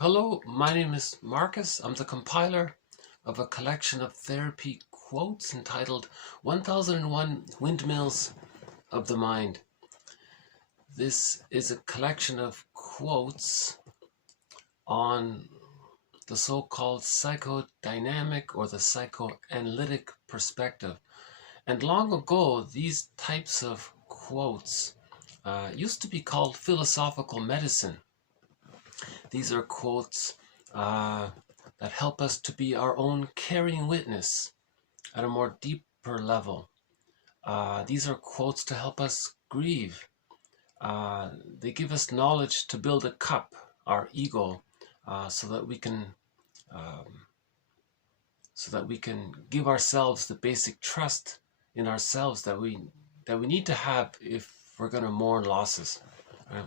Hello, my name is Marcus. I'm the compiler of a collection of therapy quotes entitled 1001 Windmills of the Mind. This is a collection of quotes on the so-called psychodynamic or the psychoanalytic perspective. And long ago, these types of quotes used to be called philosophical medicine. These are quotes that help us to be our own caring witness at a more deeper level. These are quotes to help us grieve. They give us knowledge to build a cup, our ego, so that we can give ourselves the basic trust in ourselves that we need to have if we're going to mourn losses. Right?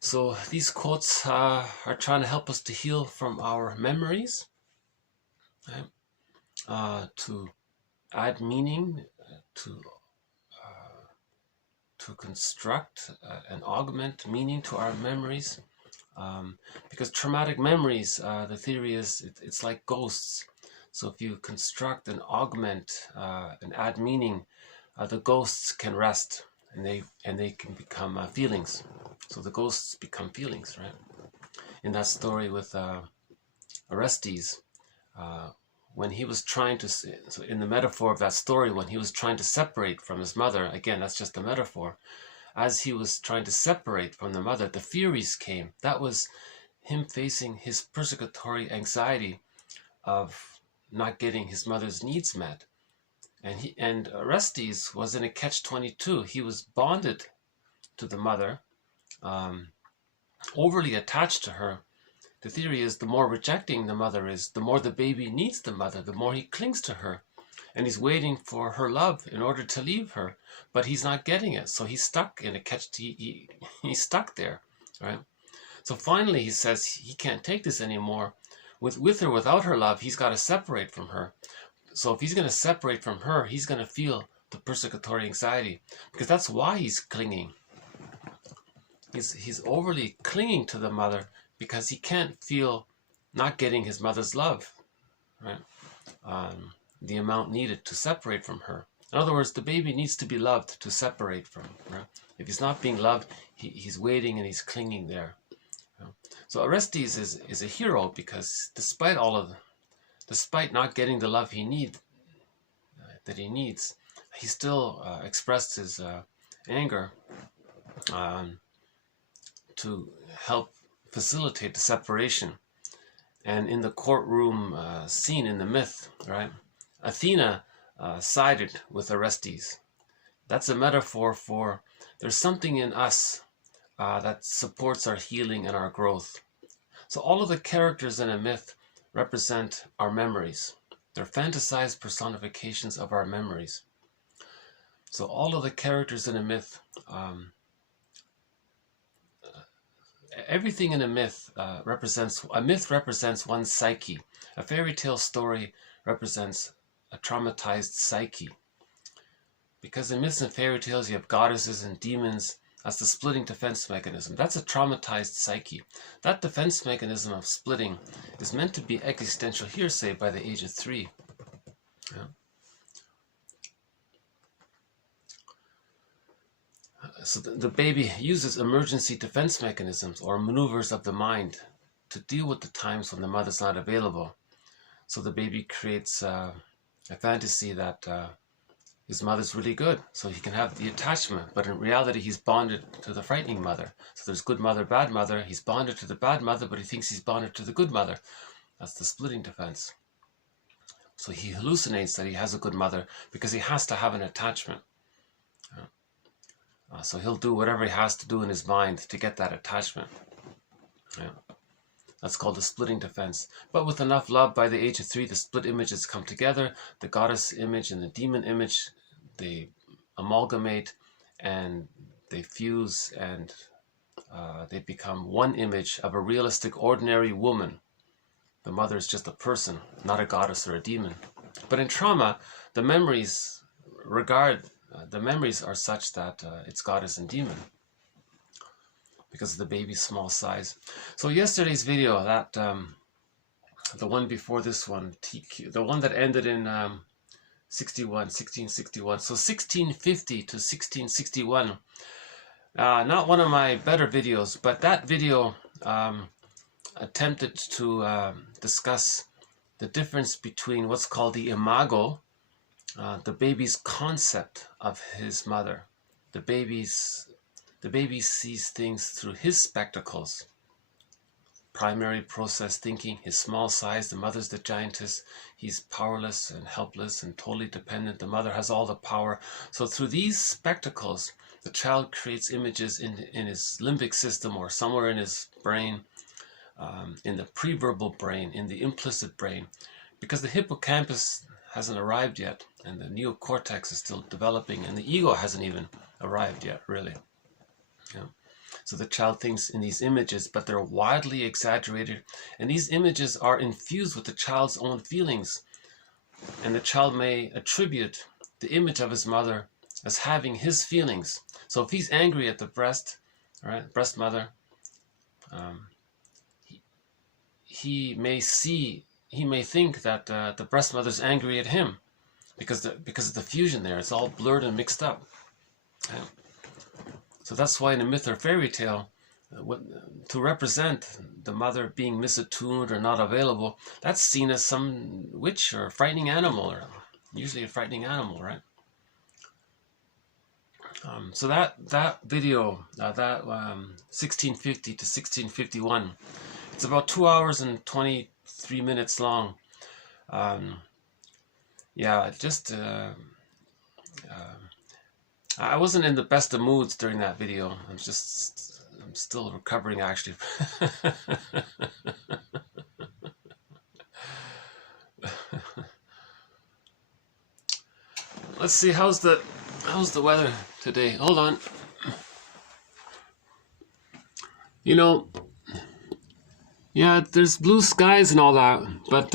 So these quotes are trying to help us to heal from our memories, right? To add meaning, to construct and augment meaning to our memories. Because traumatic memories, the theory is it's like ghosts. So if you construct and augment and add meaning, the ghosts can rest and they can become feelings. So the ghosts become feelings, right? In that story with Orestes, when he was trying to, so in the metaphor of that story, when he was trying to separate from his mother, again, that's just a metaphor, as he was trying to separate from the mother, the Furies came. That was him facing his persecutory anxiety of not getting his mother's needs met. And Orestes was in a catch-22. He was bonded to the mother, overly attached to her. The theory is the more rejecting the mother is, the more the baby needs the mother, the more he clings to her. And he's waiting for her love in order to leave her, but he's not getting it. So he's stuck in a he's stuck there, right? So finally he says he can't take this anymore. With or without her love, he's got to separate from her. So if he's going to separate from her, he's going to feel the persecutory anxiety, because that's why he's clinging. He's overly clinging to the mother because he can't feel not getting his mother's love, right? The amount needed to separate from her. In other words, the baby needs to be loved to separate from her. Right? If he's not being loved, he's waiting and he's clinging there. Right? So Orestes is a hero because despite not getting the love he needs, he still expressed his anger to help facilitate the separation. And in the courtroom scene in the myth, right, Athena sided with Orestes. That's a metaphor for there's something in us that supports our healing and our growth. So all of the characters in a myth represent our memories. They're fantasized personifications of our memories. So all of the characters in a myth, everything in a myth represents one's psyche. A fairy tale story represents a traumatized psyche. Because in myths and fairy tales you have goddesses and demons. That's the splitting defense mechanism. That's a traumatized psyche. That defense mechanism of splitting is meant to be existential hearsay by the age of 3. Yeah. So the baby uses emergency defense mechanisms or maneuvers of the mind to deal with the times when the mother's not available. So the baby creates a fantasy that his mother's really good, so he can have the attachment, but in reality he's bonded to the frightening mother. So there's good mother, bad mother. He's bonded to the bad mother, but he thinks he's bonded to the good mother. That's the splitting defense. So he hallucinates that he has a good mother because he has to have an attachment. So he'll do whatever he has to do in his mind to get that attachment. Yeah. That's called the splitting defense. But with enough love, by the age of 3, the split images come together. The goddess image and the demon image, they amalgamate and they fuse, and they become one image of a realistic, ordinary woman. The mother is just a person, not a goddess or a demon. But in trauma, the memories are such that it's goddess and demon. because of the baby's small size. So yesterday's video, that the one before this one, TQ, the one that ended in 1661. So 1650 to 1661. Not one of my better videos, but that video attempted to discuss the difference between what's called the imago, the baby's concept of his mother. The baby sees things through his spectacles. Primary process thinking, his small size, the mother's the giantess, he's powerless and helpless and totally dependent, the mother has all the power. So through these spectacles, the child creates images in his limbic system or somewhere in his brain, in the pre-verbal brain, in the implicit brain, because the hippocampus hasn't arrived yet, and the neocortex is still developing, and the ego hasn't even arrived yet, really. Yeah. So the child thinks in these images, but they're widely exaggerated, and these images are infused with the child's own feelings, and the child may attribute the image of his mother as having his feelings. So if he's angry at the breast, right, breast mother, he may think that the breast mother's angry at him because of the fusion there. It's all blurred and mixed up. Okay? So that's why in a myth or fairy tale, to represent the mother being misattuned or not available, that's seen as some witch or a frightening animal, or usually a frightening animal, right? So that video, that 1650 to 1651, it's about 2 hours and 23 minutes long. Yeah, just I wasn't in the best of moods during that video. I'm still recovering, actually. Let's see, how's the weather today? Hold on. You know, yeah, there's blue skies and all that, but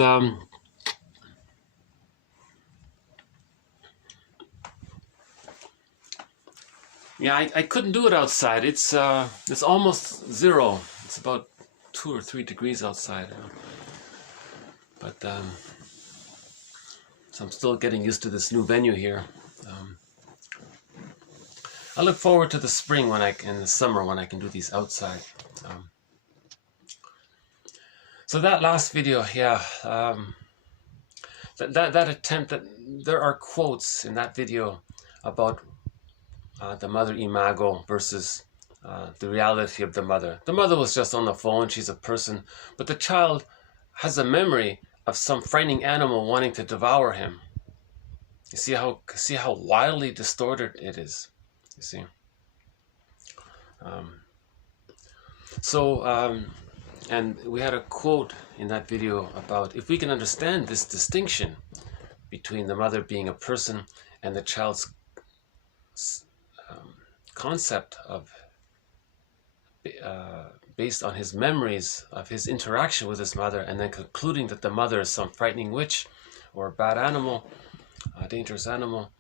yeah, I couldn't do it outside. It's almost zero. It's about 2 or 3 degrees outside. But so I'm still getting used to this new venue here. I look forward to the spring in the summer when I can do these outside. So that last video, yeah, that attempt, that there are quotes in that video about the mother imago versus the reality of the mother. The mother was just on the phone, she's a person, but the child has a memory of some frightening animal wanting to devour him. You see how wildly distorted it is. You see. And we had a quote in that video about, if we can understand this distinction between the mother being a person and the child's concept of based on his memories of his interaction with his mother, and then concluding that the mother is some frightening witch or a bad animal, a dangerous animal,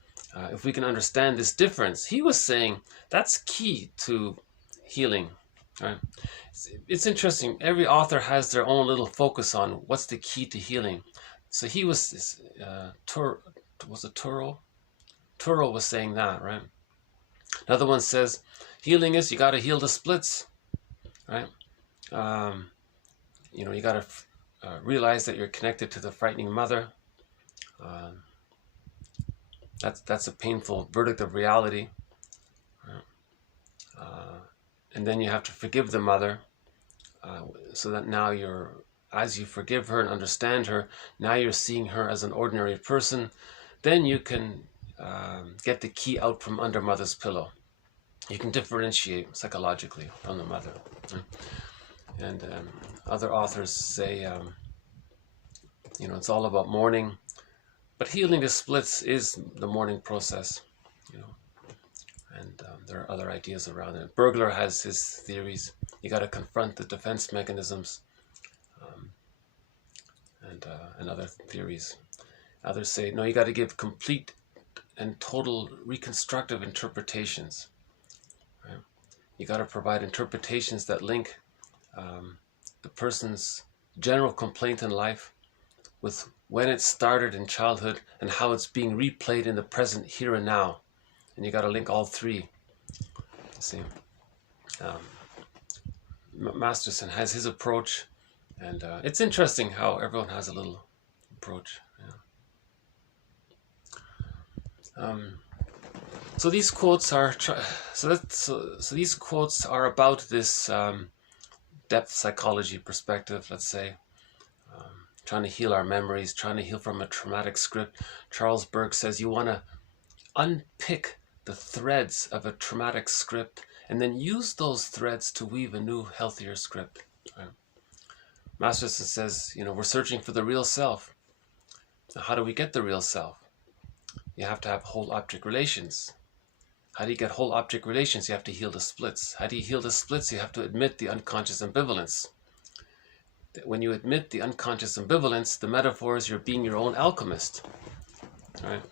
if we can understand this difference, he was saying that's key to healing. Right? It's interesting. Every author has their own little focus on what's the key to healing. So he was Turo was saying that, right? Another one says healing is you got to heal the splits, right? You know, you got to realize that you're connected to the frightening mother. That's a painful verdict of reality. Right? And then you have to forgive the mother, so that now as you forgive her and understand her, now you're seeing her as an ordinary person. Then you can get the key out from under mother's pillow. You can differentiate psychologically from the mother. And other authors say, you know, it's all about mourning, but healing the splits is the mourning process, you know. And there are other ideas around it. Burglar has his theories. You got to confront the defense mechanisms, and other theories. Others say, no, you got to give complete and total reconstructive interpretations. Right? You got to provide interpretations that link the person's general complaint in life with when it started in childhood and how it's being replayed in the present, here and now. And you got to link all three. See, Masterson has his approach, and it's interesting how everyone has a little approach. Yeah. So these quotes are these quotes are about this depth psychology perspective. Let's say, trying to heal our memories, trying to heal from a traumatic script. Charles Burke says you want to unpick the threads of a traumatic script and then use those threads to weave a new, healthier script. Right? Masterson says, we're searching for the real self. Now, how do we get the real self? You have to have whole object relations. How do you get whole object relations? You have to heal the splits. How do you heal the splits? You have to admit the unconscious ambivalence. When you admit the unconscious ambivalence, the metaphor is you're being your own alchemist. Right?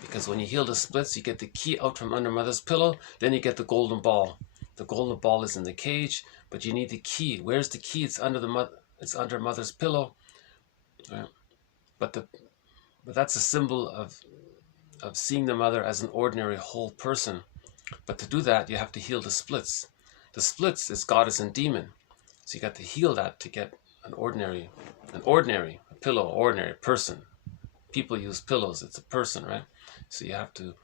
Because when you heal the splits, you get the key out from under mother's pillow, then you get the golden ball. The golden ball is in the cage, but you need the key. Where's the key? It's under mother's pillow. Right? But that's a symbol of seeing the mother as an ordinary whole person. But to do that, you have to heal the splits. The splits is goddess and demon. So you got to heal that to get a pillow, ordinary person. People use pillows, it's a person, right? So you have to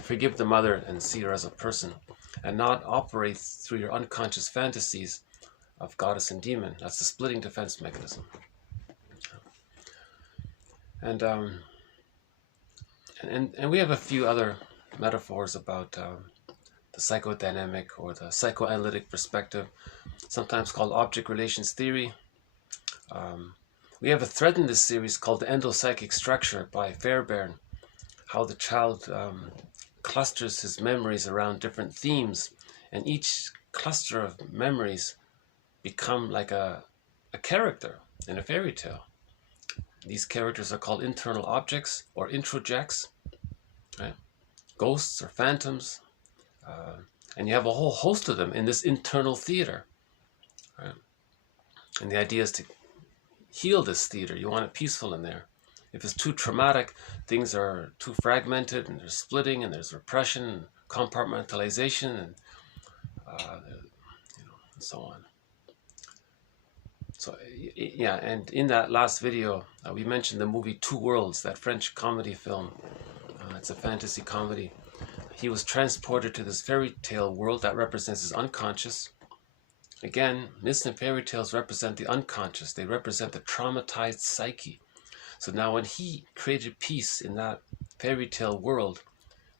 forgive the mother and see her as a person and not operate through your unconscious fantasies of goddess and demon. That's the splitting defense mechanism. And we have a few other metaphors about the psychodynamic or the psychoanalytic perspective, sometimes called object relations theory. We have a thread in this series called the endopsychic structure by Fairbairn, how the child clusters his memories around different themes, and each cluster of memories become like a character in a fairy tale. These characters are called internal objects or introjects, right? Ghosts or phantoms, and you have a whole host of them in this internal theater. Right? And the idea is to heal this theater. You want it peaceful in there. If it's too traumatic, things are too fragmented, and there's splitting, and there's repression, and compartmentalization, and so on. So yeah, and in that last video, we mentioned the movie Two Worlds, that French comedy film. It's a fantasy comedy. He was transported to this fairy tale world that represents his unconscious. Again, myths and fairy tales represent the unconscious. They represent the traumatized psyche. So now when he created peace in that fairy tale world,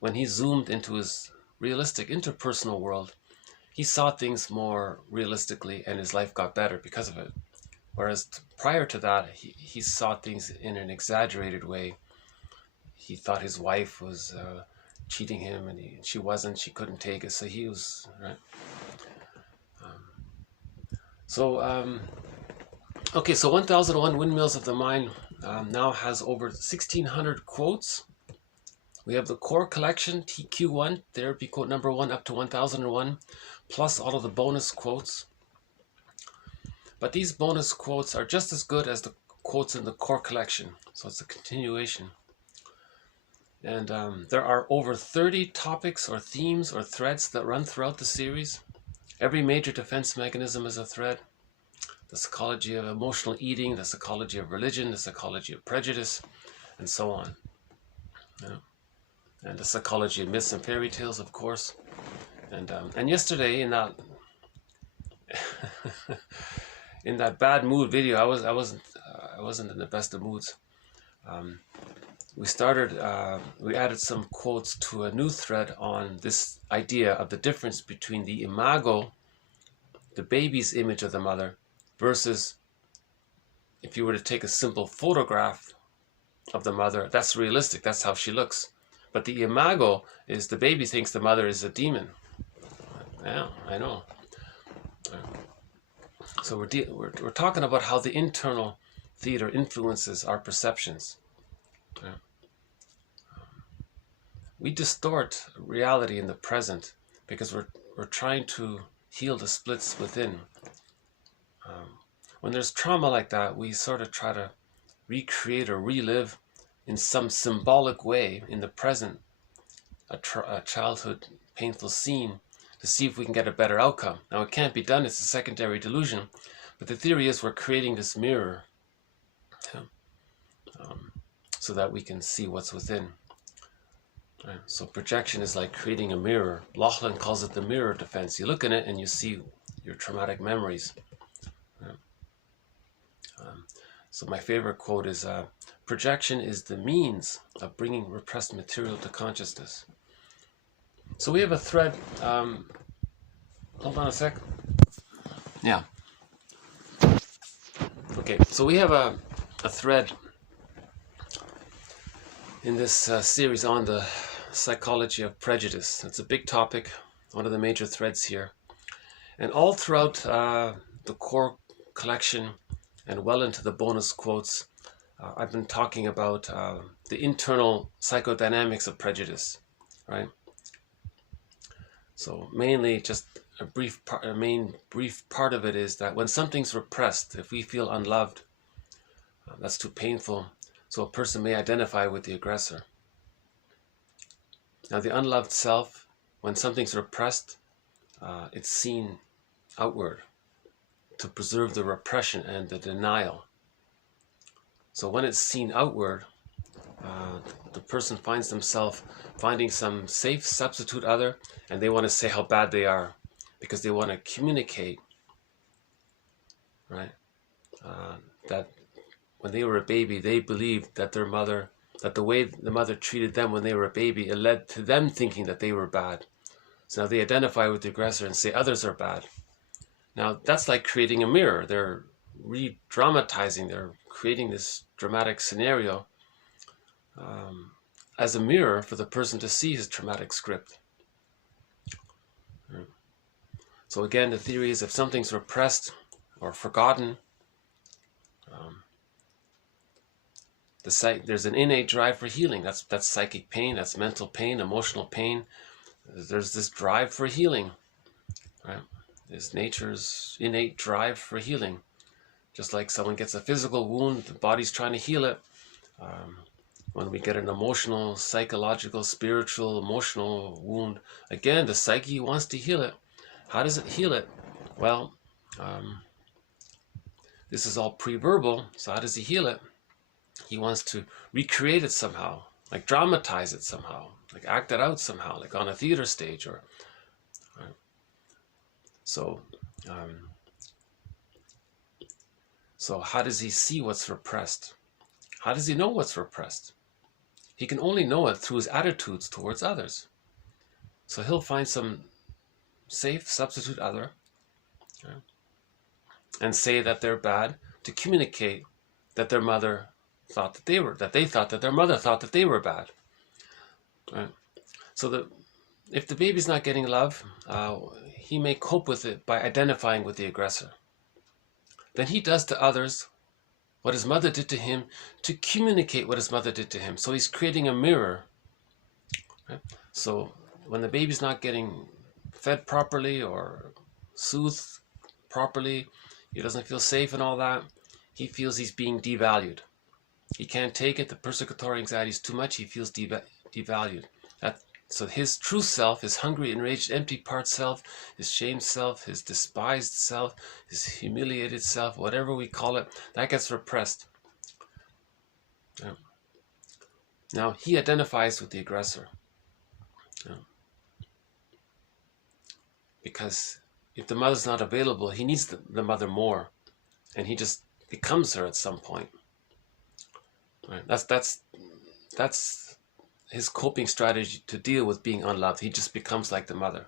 when he zoomed into his realistic interpersonal world, he saw things more realistically and his life got better because of it. Whereas prior to that, he saw things in an exaggerated way. He thought his wife was cheating him, and she wasn't. She couldn't take it, so he was, right? Okay, so 1001 Windmills of the Mind now has over 1,600 quotes. We have the core collection, TQ1, therapy quote number 1 up to 1001, plus all of the bonus quotes. But these bonus quotes are just as good as the quotes in the core collection, so it's a continuation. And there are over 30 topics or themes or threads that run throughout the series. Every major defense mechanism is a thread. The psychology of emotional eating, the psychology of religion, the psychology of prejudice, and so on. Yeah. And the psychology of myths and fairy tales, of course. And yesterday in that in that bad mood video, I wasn't in the best of moods. We added some quotes to a new thread on this idea of the difference between the imago, the baby's image of the mother, versus if you were to take a simple photograph of the mother, that's realistic, that's how she looks. But the imago is the baby thinks the mother is a demon. Yeah, I know. So we're talking about how the internal theater influences our perceptions. we distort reality in the present because we're trying to heal the splits within. When there's trauma like that, we sort of try to recreate or relive in some symbolic way in the present a childhood painful scene to see if we can get a better outcome. Now, it can't be done, it's a secondary delusion, but the theory is we're creating this mirror so that we can see what's within. Right? So projection is like creating a mirror. Laughlin calls it the mirror defense. You look in it and you see your traumatic memories. Right? So my favorite quote is, projection is the means of bringing repressed material to consciousness. So we have a thread. Hold on a sec. Yeah. Okay, so we have a thread in this series on the psychology of prejudice. It's a big topic, one of the major threads here. And all throughout the core collection and well into the bonus quotes, I've been talking about the internal psychodynamics of prejudice, right? So mainly just a main brief part of it is that when something's repressed, if we feel unloved, that's too painful, so a person may identify with the aggressor. Now the unloved self, when something's repressed, it's seen outward to preserve the repression and the denial. So when it's seen outward, the person finds themselves finding some safe substitute other, and they want to say how bad they are because they want to communicate, right? That when they were a baby, they believed that their mother, that the way the mother treated them when they were a baby, it led to them thinking that they were bad. So now they identify with the aggressor and say others are bad. Now that's like creating a mirror. They're re-dramatizing, they're creating this dramatic scenario as a mirror for the person to see his traumatic script. So again, the theory is if something's repressed or forgotten, there's an innate drive for healing. That's psychic pain, that's mental pain, emotional pain. There's this drive for healing, right? There's nature's innate drive for healing. Just like someone gets a physical wound, the body's trying to heal it. When we get an emotional, psychological, spiritual, emotional wound, again, the psyche wants to heal it. How does it heal it? Well, this is all pre-verbal, so how does he heal it? He wants to recreate it somehow, like dramatize it somehow, like act it out somehow, like on a theater stage. Or right? So how does he see what's repressed? How does he know what's repressed? He can only know it through his attitudes towards others. So he'll find some safe substitute other, right, and say that they're bad to communicate that their mother thought that they thought that their mother thought that they were bad. Right? So if the baby's not getting love, he may cope with it by identifying with the aggressor. Then he does to others what his mother did to him to communicate what his mother did to him. So he's creating a mirror. Right? So when the baby's not getting fed properly or soothed properly, he doesn't feel safe and all that, he feels he's being devalued. He can't take it. The persecutory anxiety is too much. He feels devalued. So his true self, his hungry, enraged, empty part self, his shamed self, his despised self, his humiliated self, whatever we call it, that gets repressed. Yeah. Now, he identifies with the aggressor. Yeah. Because if the mother's not available, he needs the mother more. And he just becomes her at some point. Right? That's his coping strategy to deal with being unloved. He just becomes like the mother.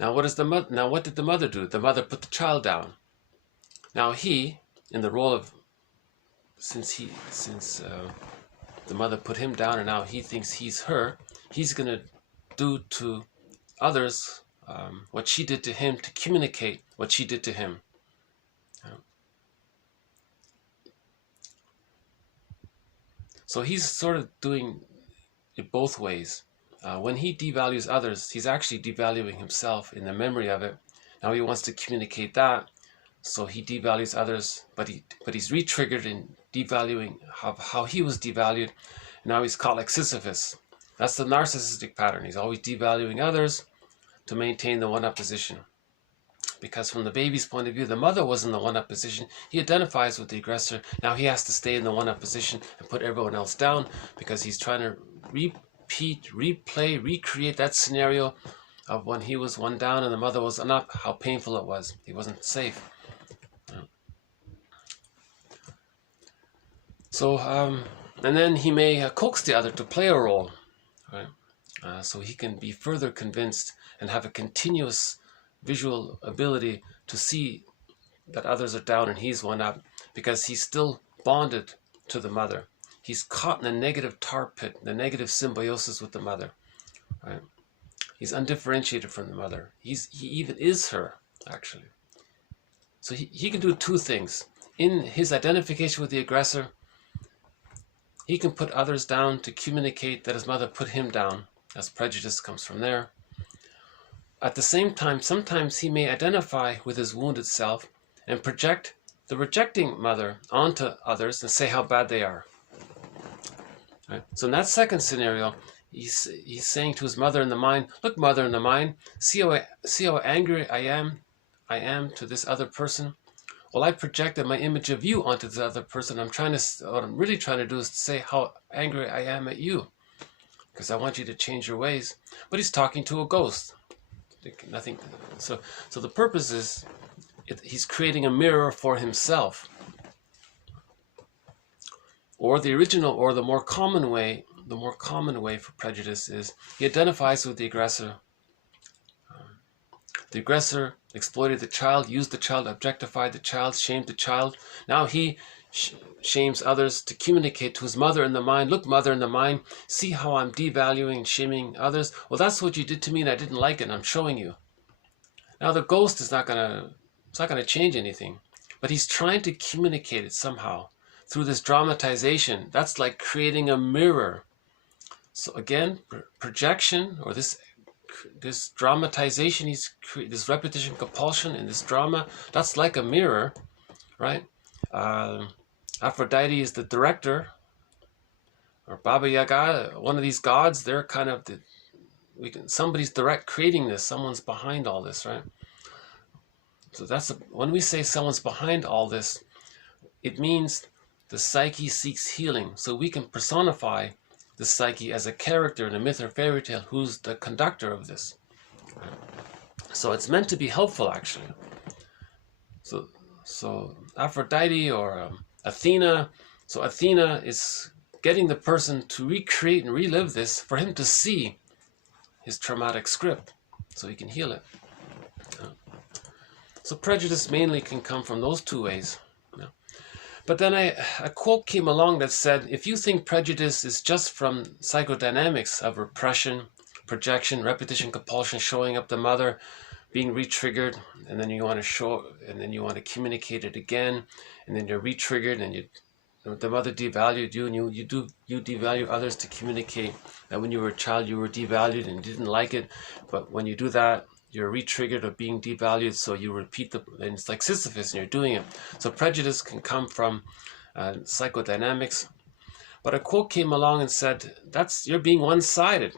Now what did the mother do? The mother put the child down. Now he, in the role of, since the mother put him down and now he thinks he's her, he's going to do to others what she did to him to communicate what she did to him. So he's sort of doing it both ways. When he devalues others, he's actually devaluing himself in the memory of it. Now he wants to communicate that, so he devalues others, but he's re-triggered in devaluing how he was devalued. Now he's caught like Sisyphus. That's the narcissistic pattern. He's always devaluing others to maintain the one-up position. Because from the baby's point of view, the mother was in the one-up position. He identifies with the aggressor. Now he has to stay in the one-up position and put everyone else down, because he's trying to repeat, replay, recreate that scenario of when he was one down and the mother was one up, how painful it was. He wasn't safe. So, and then he may coax the other to play a role, right? So he can be further convinced and have a continuous visual ability to see that others are down and he's one up, because he's still bonded to the mother. He's caught in a negative tar pit, the negative symbiosis with the mother, right? He's undifferentiated from the mother. He even is her, actually. So he can do two things. In his identification with the aggressor, he can put others down to communicate that his mother put him down, as prejudice comes from there. At the same time, sometimes he may identify with his wounded self and project the rejecting mother onto others and say how bad they are. Right? So in that second scenario, he's saying to his mother in the mind, look, mother in the mind, see how angry I am to this other person. Well, I projected my image of you onto this other person. What I'm really trying to do is to say how angry I am at you, because I want you to change your ways. But he's talking to a ghost. Nothing. So the purpose is he's creating a mirror for himself. Or the original, or the more common way for prejudice is he identifies with the aggressor. The aggressor exploited the child, used the child, objectified the child, shamed the child. Now he shames others to communicate to his mother in the mind, look, mother in the mind, see how I'm devaluing and shaming others. Well, that's what you did to me and I didn't like it, and I'm showing you. Now the ghost is not going to change anything, but he's trying to communicate it somehow through this dramatization. That's like creating a mirror. So again, projection, or this dramatization, this repetition compulsion in this drama, that's like a mirror, right? Aphrodite is the director, or Baba Yaga, one of these gods. They're kind of somebody's creating this. Someone's behind all this, right? So when we say someone's behind all this, it means the psyche seeks healing. So we can personify the psyche as a character in a myth or fairy tale who's the conductor of this. So it's meant to be helpful, actually. So Aphrodite or Athena. So Athena is getting the person to recreate and relive this for him to see his traumatic script, so he can heal it. So prejudice mainly can come from those two ways. But then a quote came along that said, if you think prejudice is just from psychodynamics of repression, projection, repetition, compulsion, showing up the mother, being re-triggered, and then you want to communicate it again, and then you're re-triggered, and the mother devalued you, and you devalue others to communicate that when you were a child you were devalued and you didn't like it, but when you do that, you're re-triggered of being devalued, so you repeat and it's like Sisyphus, and you're doing it. So prejudice can come from psychodynamics. But a quote came along and said, you're being one-sided.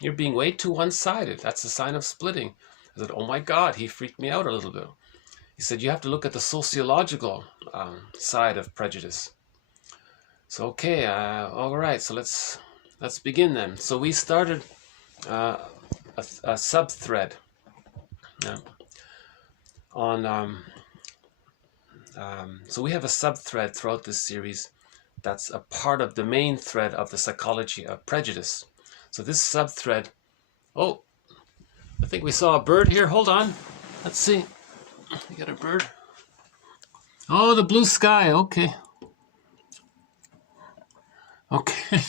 You're being way too one-sided. That's a sign of splitting. I said, oh my God, he freaked me out a little bit. He said, you have to look at the sociological side of prejudice. So, okay, all right, so let's begin then. So we started a sub-thread on so we have a sub-thread throughout this series that's a part of the main thread of the psychology of prejudice. So this sub-thread, oh, I think we saw a bird here. Hold on, let's see. We got a bird. Oh, the blue sky. Okay. Okay.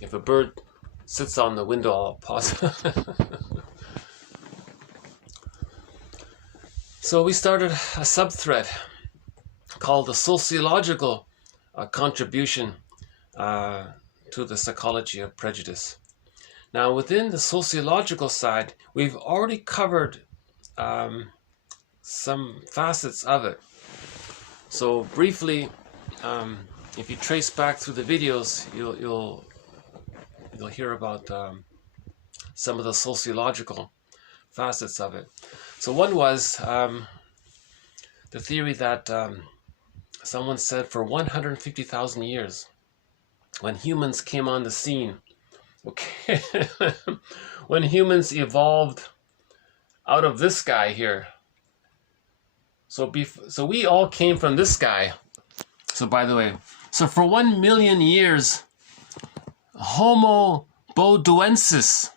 If a bird sits on the window. I'll pause. So we started a subthread called the sociological contribution to the psychology of prejudice. Now, within the sociological side, we've already covered some facets of it. So briefly, if you trace back through the videos, you'll hear about some of the sociological facets of it. So one was the theory that someone said for 150,000 years, when humans came on the scene, okay, when humans evolved out of this guy here. So we all came from this guy. So by the way, so for 1 million years, Homo boduensis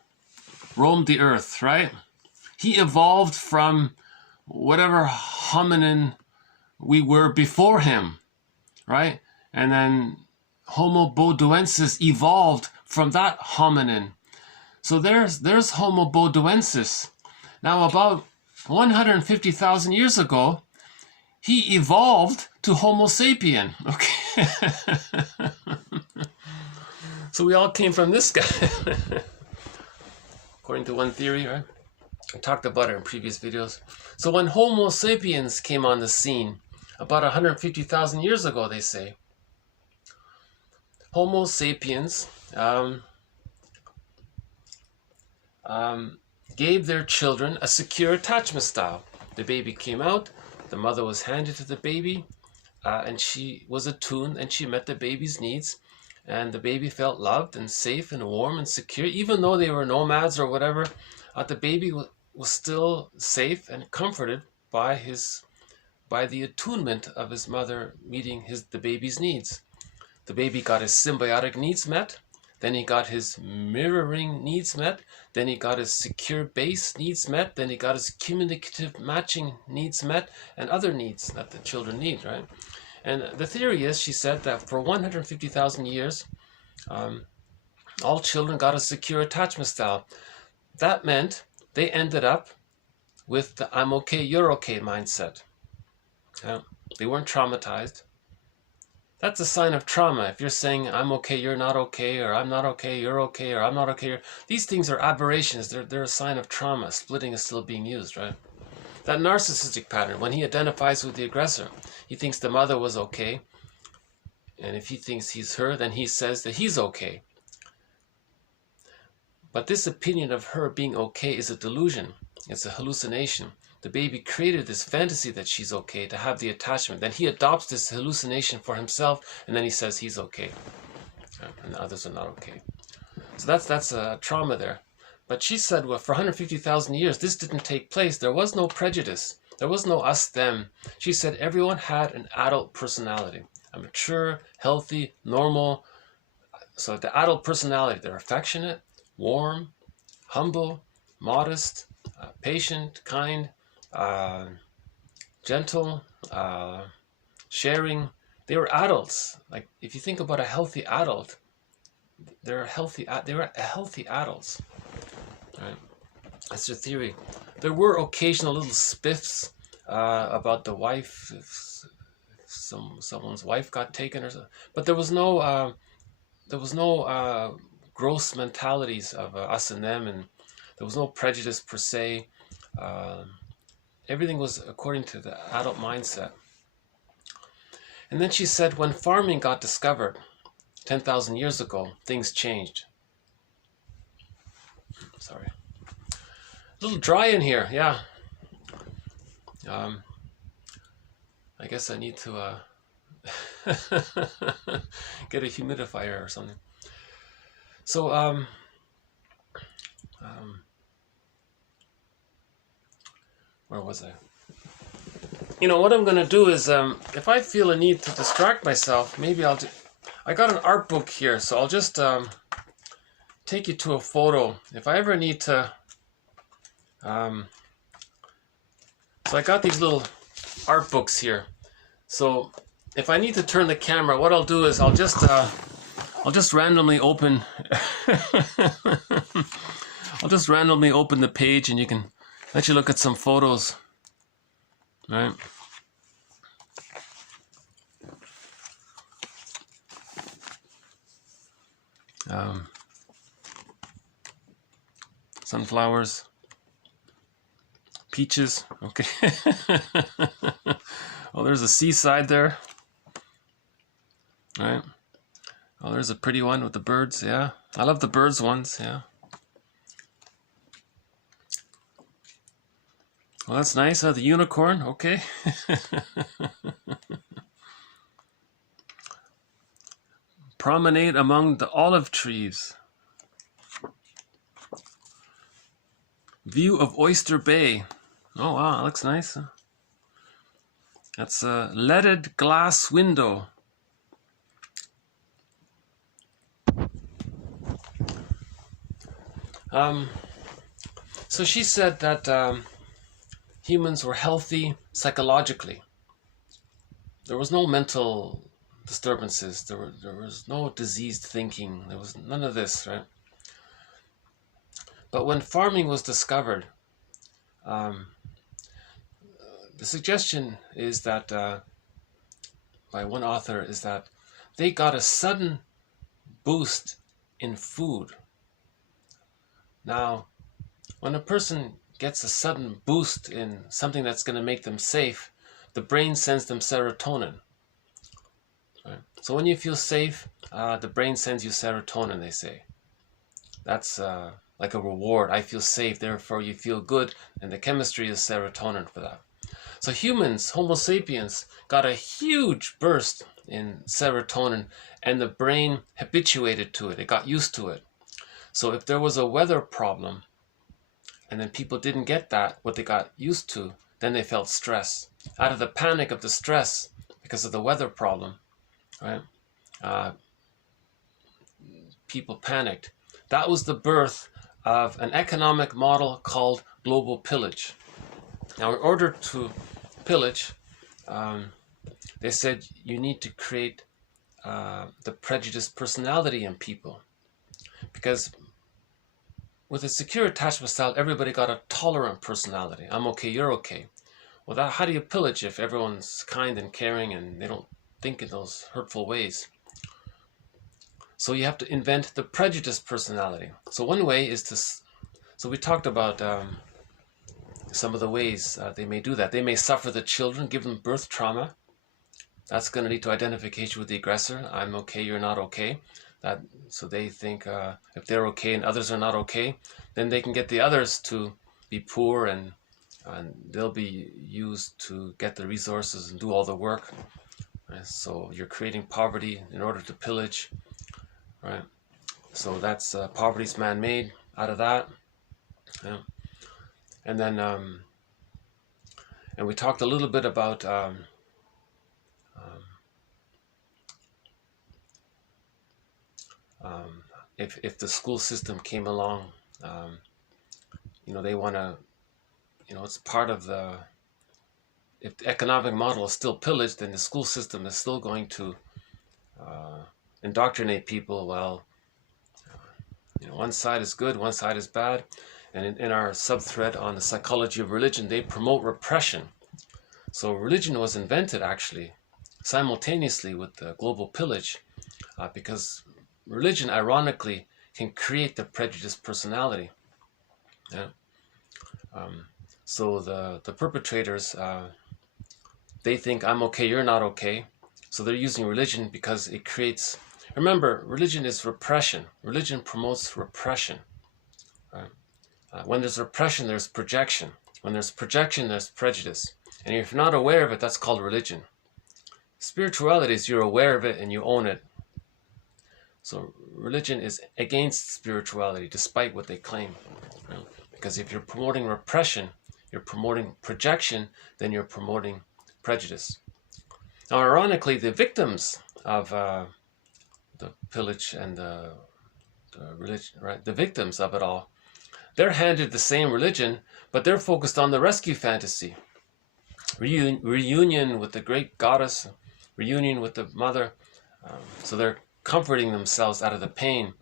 roamed the earth, right? He evolved from whatever hominin we were before him, right? And then Homo boduensis evolved from that hominin. So there's Homo boduensis. Now about 150,000 years ago, he evolved to Homo sapien, okay? So we all came from this guy, according to one theory, right? I talked about it in previous videos. So when Homo sapiens came on the scene, about 150,000 years ago, they say, Homo sapiens gave their children a secure attachment style. The baby came out, the mother was handed to the baby, and she was attuned and she met the baby's needs. And the baby felt loved and safe and warm and secure, even though they were nomads or whatever. The baby was still safe and comforted by the attunement of his mother meeting the baby's needs. The baby got his symbiotic needs met, then he got his mirroring needs met, then he got his secure base needs met, then he got his communicative matching needs met, and other needs that the children need, right? And the theory is, she said, that for 150,000 years, all children got a secure attachment style. That meant they ended up with the I'm okay, you're okay mindset. They weren't traumatized. That's a sign of trauma. If you're saying I'm okay, you're not okay, or I'm not okay, you're okay, or I'm not okay, these things are aberrations. They're a sign of trauma. Splitting is still being used, right? That narcissistic pattern, when he identifies with the aggressor, he thinks the mother was okay, and if he thinks he's her, then he says that he's okay. But this opinion of her being okay is a delusion. It's a hallucination. The baby created this fantasy that she's okay, to have the attachment. Then he adopts this hallucination for himself, and then he says he's okay, and the others are not okay. So that's a trauma there. But she said, well, for 150,000 years, this didn't take place. There was no prejudice. There was no us, them. She said everyone had an adult personality, a mature, healthy, normal. So the adult personality, they're affectionate, warm, humble, modest, patient, kind, gentle, sharing. They were adults. Like, if you think about a healthy adult, they were healthy adults. Right? That's the theory. There were occasional little spiffs about the wife, if someone's wife got taken or something. But there was no gross mentalities of us and them, and there was no prejudice per se. Everything was according to the adult mindset. And then she said, when farming got discovered 10,000 years ago, things changed. Sorry. A little dry in here, yeah. I guess I need to get a humidifier or something. So, where was I? You know, what I'm going to do is, if I feel a need to distract myself, maybe I'll do... I got an art book here, so I'll just take you to a photo. If I ever need to... so I got these little art books here. So if I need to turn the camera, what I'll do is I'll just I'll just randomly open I'll just randomly open the page and you can let you look at some photos, right? Sunflowers, peaches, okay. Oh, there's a seaside there, right? Oh, there's a pretty one with the birds, yeah. I love the birds ones, yeah. Well, that's nice, the unicorn, okay. Promenade among the olive trees. View of Oyster Bay. Oh wow, that looks nice. That's a leaded glass window. So she said that humans were healthy psychologically. There was no mental disturbances. There was no diseased thinking. There was none of this, right? But when farming was discovered, the suggestion is that, by one author, is that they got a sudden boost in food. Now, when a person gets a sudden boost in something that's going to make them safe, the brain sends them serotonin. Right? So when you feel safe, the brain sends you serotonin, they say. That's like a reward. I feel safe, therefore you feel good, and the chemistry is serotonin for that. So humans, Homo sapiens, got a huge burst in serotonin, and the brain habituated to it. It got used to it. So if there was a weather problem, and then people didn't get that, what they got used to, then they felt stress. Out of the panic of the stress, because of the weather problem, right? People panicked. That was the birth of an economic model called global pillage. Now, in order to pillage, they said you need to create the prejudiced personality in people. Because with a secure attachment style, everybody got a tolerant personality. I'm okay, you're okay. Well, how do you pillage if everyone's kind and caring and they don't think in those hurtful ways? So you have to invent the prejudiced personality. So one way is to, so we talked about some of the ways they may do that. They may suffer the children, give them birth trauma. That's going to lead to identification with the aggressor. I'm okay, you're not okay. So they think if they're okay and others are not okay, then they can get the others to be poor, and they'll be used to get the resources and do all the work. Right? So you're creating poverty in order to pillage. Right? So that's poverty's man-made out of that. Yeah. And then, and we talked a little bit about if the school system came along, they want to, it's part of the, if the economic model is still pillaged, then the school system is still going to indoctrinate people. Well, one side is good, one side is bad. And in our subthread on the psychology of religion, they promote repression. So religion was invented actually simultaneously with the global pillage, because religion, ironically, can create the prejudiced personality. Yeah. So the perpetrators, they think I'm okay, you're not okay. So they're using religion because it creates. Remember, religion is repression. Religion promotes repression. Right? When there's repression, there's projection. When there's projection, there's prejudice. And if you're not aware of it, that's called religion. Spirituality is you're aware of it and you own it. So religion is against spirituality, despite what they claim. Right? Because if you're promoting repression, you're promoting projection, then you're promoting prejudice. Now, ironically, the victims of the pillage and the religion, right? The victims of it all, they're handed the same religion, but they're focused on the rescue fantasy. Reunion with the great goddess, reunion with the mother. So they're comforting themselves out of the pain.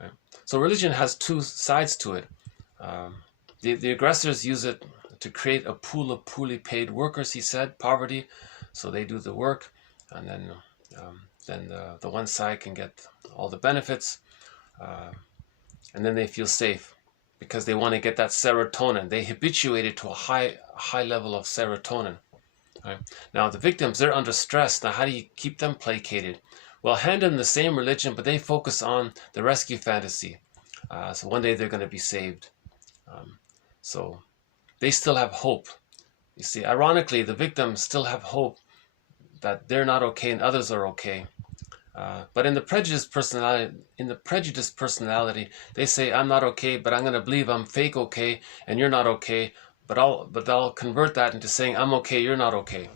Right? So religion has two sides to it. The aggressors use it to create a pool of poorly paid workers, he said, poverty. So they do the work, and then the one side can get all the benefits, and then they feel safe because they want to get that serotonin. They habituated to a high level of serotonin. Right? Now the victims, they're under stress. Now how do you keep them placated? Well, hand them the same religion, but they focus on the rescue fantasy. So one day they're going to be saved. So they still have hope. You see, ironically, the victims still have hope that they're not okay and others are okay. But in the prejudiced personality, they say, I'm not okay, but I'm going to believe I'm fake okay, and you're not okay. But I'll convert that into saying, I'm okay, you're not okay.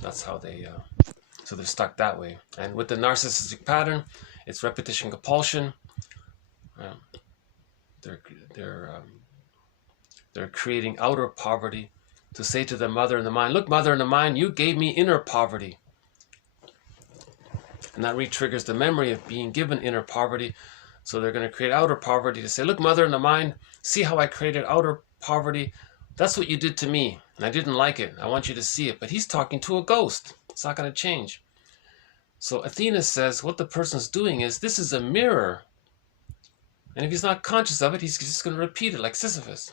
That's how they, so they're stuck that way. And with the narcissistic pattern, it's repetition compulsion. They're creating outer poverty to say to the mother in the mind, look, mother in the mind, you gave me inner poverty. And that re-triggers the memory of being given inner poverty. So they're going to create outer poverty to say, look, mother in the mind, see how I created outer poverty? That's what you did to me. And I didn't like it. I want you to see it. But he's talking to a ghost. It's not going to change. So Athena says what the person's doing is, this is a mirror. And if he's not conscious of it, he's just going to repeat it like Sisyphus.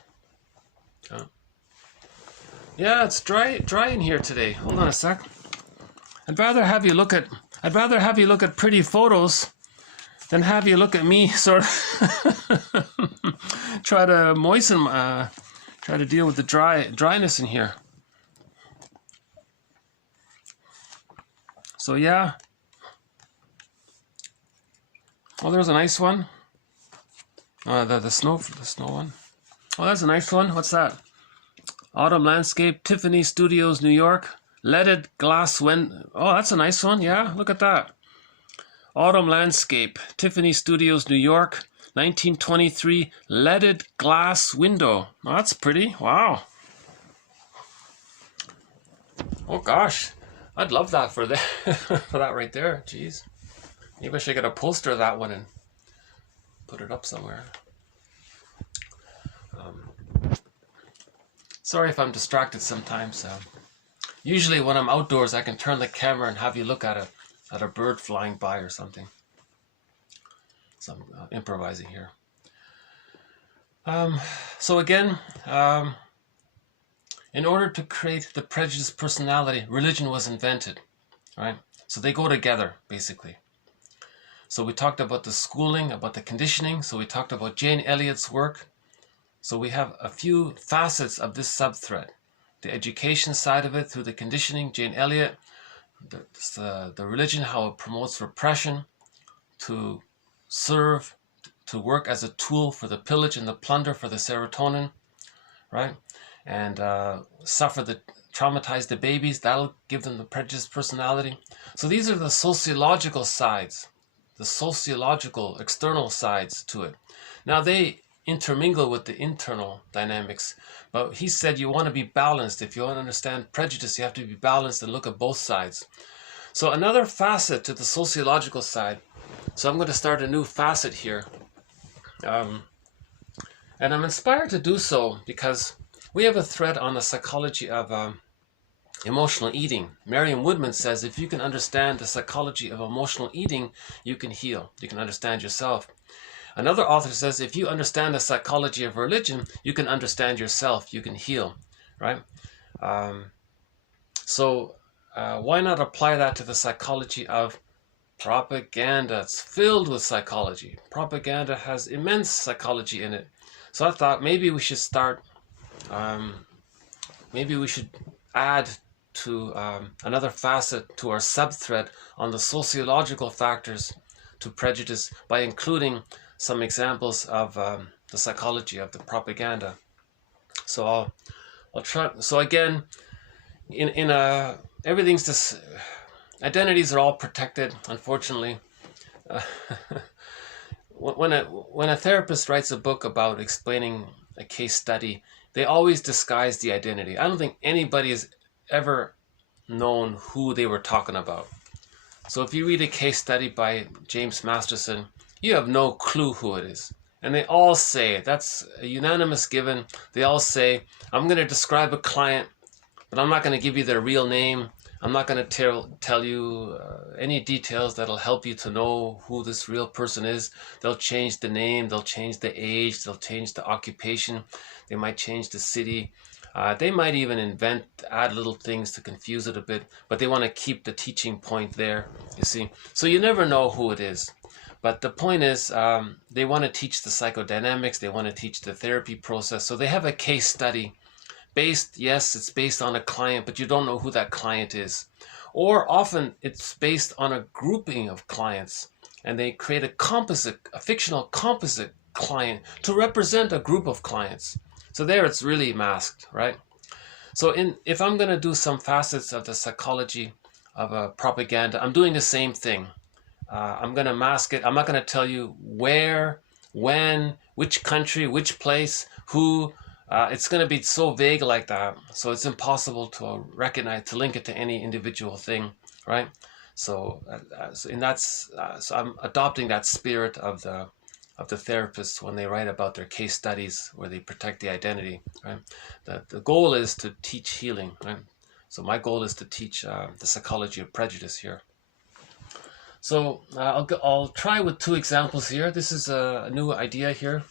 Yeah, it's dry in here today. Hold on a sec. I'd rather have you look at pretty photos than have you look at me sort of try to moisten, try to deal with the dryness in here. So yeah. Oh, there's a nice one. The snow one. Oh, that's a nice one. What's that? Autumn Landscape, Tiffany Studios, New York. Leaded glass window. Oh, that's a nice one. Yeah, look at that. Autumn Landscape, Tiffany Studios, New York, 1923. Leaded glass window. Oh, that's pretty. Wow. Oh gosh, I'd love that for that for that right there. Jeez, maybe I should get a poster of that one and put it up somewhere. Sorry if I'm distracted sometimes. Usually when I'm outdoors, I can turn the camera and have you look at a bird flying by or something. So I'm improvising here. So again, in order to create the prejudiced personality, religion was invented, right? So they go together, basically. So we talked about the schooling, about the conditioning. So we talked about Jane Elliott's work. So we have a few facets of this subthread. The education side of it through the conditioning, Jane Elliott, the religion, how it promotes repression, to serve, to work as a tool for the pillage and the plunder for the serotonin, right? And traumatize the babies, that'll give them the prejudiced personality. So these are the sociological sides, the sociological external sides to it. Now they intermingle with the internal dynamics, but he said you want to be balanced. If you want to understand prejudice, you have to be balanced and look at both sides. So another facet to the sociological side, so I'm going to start a new facet here, and I'm inspired to do so because we have a thread on the psychology of emotional eating. Merriam-Woodman says if you can understand the psychology of emotional eating, you can heal, you can understand yourself. Another author says, if you understand the psychology of religion, you can understand yourself, you can heal, right? So why not apply that to the psychology of propaganda? It's filled with psychology. Propaganda has immense psychology in it. So I thought maybe we should start, maybe we should add to another facet to our subthread on the sociological factors to prejudice by including some examples of the psychology of the propaganda. So I'll try. So again, everything's this. Identities are all protected, unfortunately. When a therapist writes a book about explaining a case study, they always disguise the identity. I don't think anybody has ever known who they were talking about. So if you read a case study by James Masterson, you have no clue who it is. And they all say, that's a unanimous given, they all say, I'm going to describe a client, but I'm not going to give you their real name. I'm not going to tell you any details that'll help you to know who this real person is. They'll change the name, they'll change the age, they'll change the occupation, they might change the city. They might even add little things to confuse it a bit, but they want to keep the teaching point there, you see. So you never know who it is. But the point is, they want to teach the psychodynamics, they want to teach the therapy process. So they have a case study yes, it's based on a client, but you don't know who that client is. Or often it's based on a grouping of clients, and they create a fictional composite client to represent a group of clients. So there it's really masked, right? So if I'm going to do some facets of the psychology of a propaganda, I'm doing the same thing. I'm going to mask it. I'm not going to tell you where, when, which country, which place, who. It's going to be so vague like that. So it's impossible to recognize, to link it to any individual thing, right? So I'm adopting that spirit of the therapists when they write about their case studies where they protect the identity, right? The goal is to teach healing, right? So my goal is to teach the psychology of prejudice here. So I'll try with two examples here. This is a new idea here.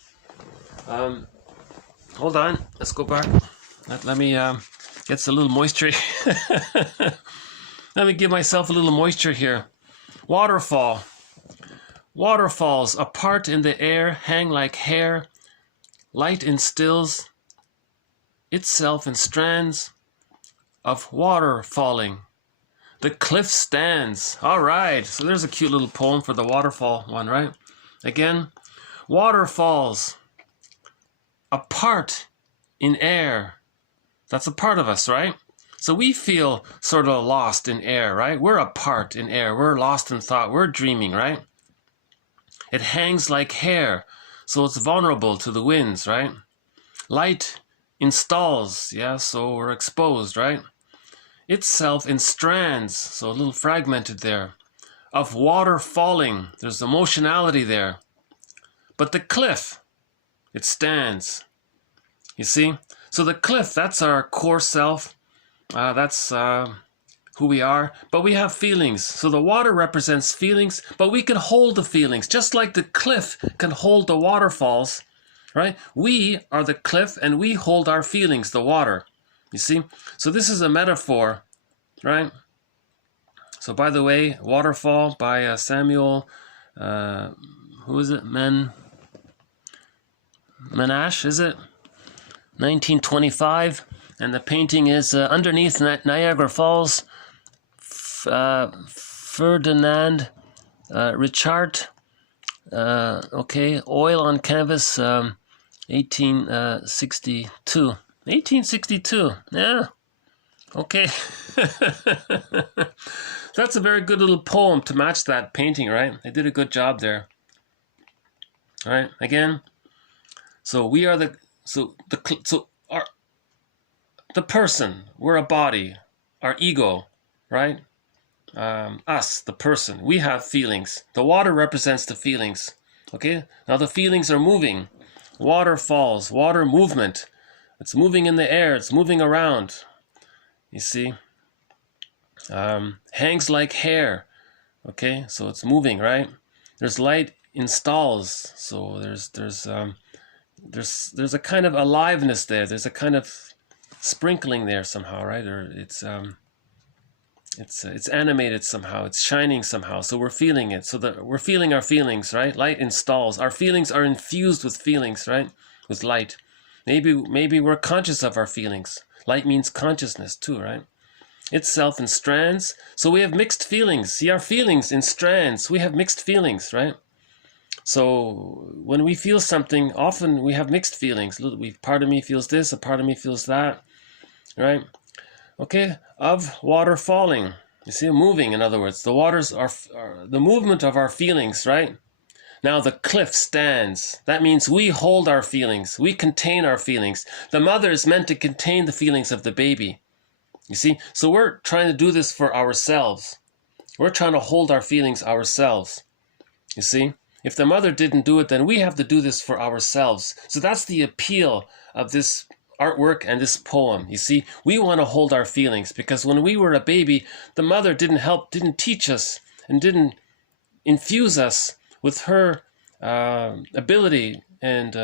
Hold on, let's go back. Let me get a little moisture. Let me give myself a little moisture here. Waterfall. Waterfalls apart in the air, hang like hair. Light instills itself in strands of water falling. The cliff stands. All right, so there's a cute little poem for the waterfall one, right? Again, waterfalls apart in air. That's a part of us, right? So we feel sort of lost in air, right? We're apart in air. We're lost in thought. We're dreaming, right? It hangs like hair, so it's vulnerable to the winds, right? Light installs, yeah, so we're exposed, right? Itself in strands, so a little fragmented there. Of water falling, there's emotionality there. But the cliff, it stands. You see? So the cliff, that's our core self. That's who we are. But we have feelings. So the water represents feelings, but we can hold the feelings. Just like the cliff can hold the waterfalls, right? We are the cliff and we hold our feelings, the water. You see? So this is a metaphor, right? So by the way, Waterfall by Samuel, who is it? Menache, is it? 1925, and the painting is underneath Niagara Falls. Ferdinand Richard. Okay, oil on canvas, 1862. 1862. Yeah. Okay. That's a very good little poem to match that painting, right? They did a good job there. All right. Again. So we are the person. We're a body. Our ego, right? Us, the person. We have feelings. The water represents the feelings. Okay. Now the feelings are moving. Water falls. Water movement. It's moving in the air. It's moving around. You see? Hangs like hair. Okay, so it's moving, right? There's light installs. So there's a kind of aliveness there. There's a kind of sprinkling there somehow, right? Or it's animated somehow. It's shining somehow. So we're feeling it. So that we're feeling our feelings, right? Light installs. Our feelings are infused with feelings, right? With light. Maybe we're conscious of our feelings. Light means consciousness too, right? Itself in strands. So we have mixed feelings. See, our feelings in strands. We have mixed feelings, right? So when we feel something, often we have mixed feelings. Part of me feels this, a part of me feels that, right? Okay, of water falling. You see, moving, in other words. The waters are the movement of our feelings, right? Now the cliff stands. That means we hold our feelings. We contain our feelings. The mother is meant to contain the feelings of the baby. You see? So we're trying to do this for ourselves. We're trying to hold our feelings ourselves. You see? If the mother didn't do it, then we have to do this for ourselves. So that's the appeal of this artwork and this poem. You see, we want to hold our feelings because when we were a baby, the mother didn't teach us and didn't infuse us with her ability and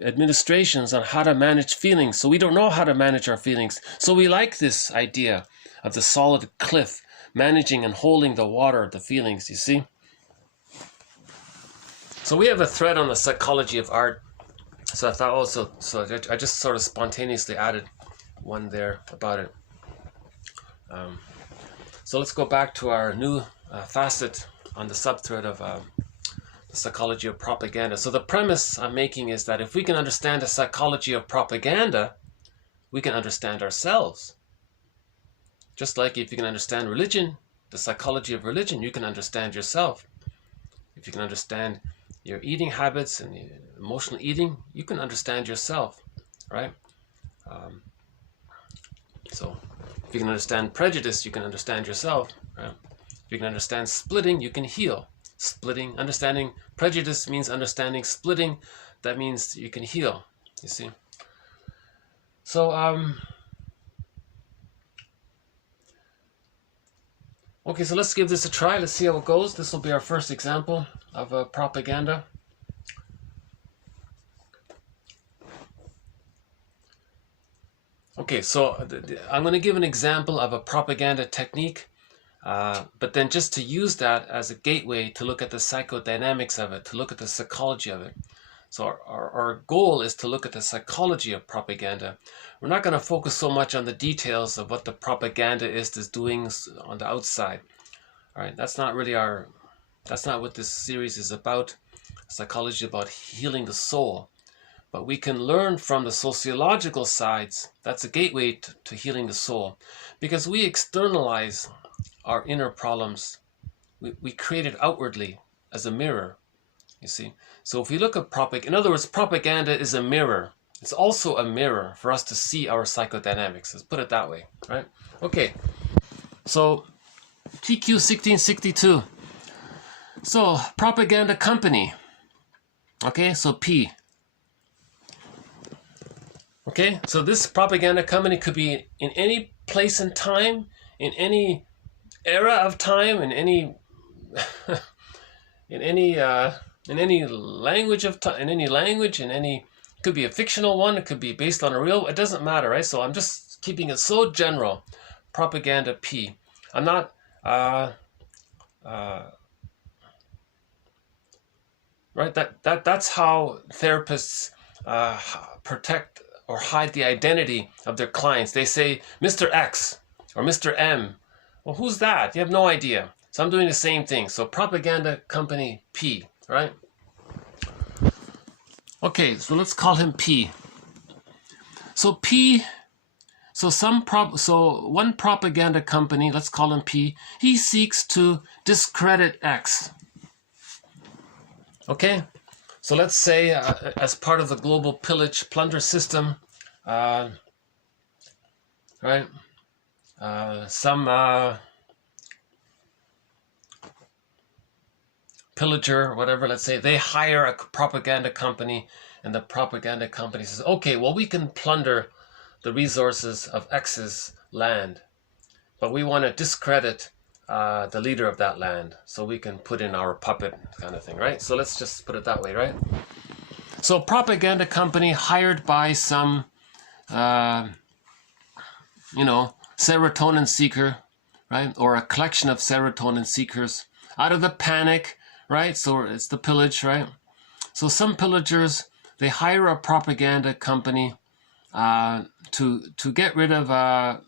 administrations on how to manage feelings. So we don't know how to manage our feelings. So we like this idea of the solid cliff, managing and holding the water, the feelings, you see? So we have a thread on the psychology of art. So I thought also, so I just sort of spontaneously added one there about it. So let's go back to our new facet on the subthread of the psychology of propaganda. So the premise I'm making is that if we can understand the psychology of propaganda, we can understand ourselves. Just like if you can understand religion, the psychology of religion, you can understand yourself. If you can understand your eating habits and emotional eating, you can understand yourself, right? So if you can understand prejudice, you can understand yourself, right? If you can understand splitting, you can heal. Splitting, understanding prejudice means understanding splitting. That means you can heal, you see. So, okay, so let's give this a try. Let's see how it goes. This will be our first example of propaganda. Okay, so I'm going to give an example of a propaganda technique, but then just to use that as a gateway to look at the psychodynamics of it, to look at the psychology of it. So our goal is to look at the psychology of propaganda. We're not going to focus so much on the details of what the propagandist is doing on the outside. All right, that's not what this series is about. Psychology is about healing the soul. But we can learn from the sociological sides. That's a gateway to healing the soul. Because we externalize our inner problems. We create it outwardly as a mirror, you see. So if we look at propaganda, in other words, propaganda is a mirror. It's also a mirror for us to see our psychodynamics. Let's put it that way, right? Okay, so TQ 1662. So propaganda company. Okay, so P. Okay, so this propaganda company could be in any place and time, in any era of time, in any in any language of time, in any language, it could be a fictional one, it could be based on a real, it doesn't matter, right? So I'm just keeping it so general. Propaganda P. I'm not right, that's how therapists protect or hide the identity of their clients. They say Mr. X or Mr. M. Well, who's that? You have no idea. So I'm doing the same thing. So propaganda company P, right? Okay, so let's call him P. So P, so one propaganda company, let's call him P, he seeks to discredit X. Okay, so let's say as part of the global pillage plunder system, right? Some pillager, whatever, let's say, they hire a propaganda company, and the propaganda company says, okay, well, we can plunder the resources of X's land, but we want to discredit the leader of that land, so we can put in our puppet kind of thing, right? So let's just put it that way, right? So propaganda company hired by some, serotonin seeker, right? Or a collection of serotonin seekers out of the panic, right? So it's the pillage, right? So some pillagers, they hire a propaganda company to get rid of an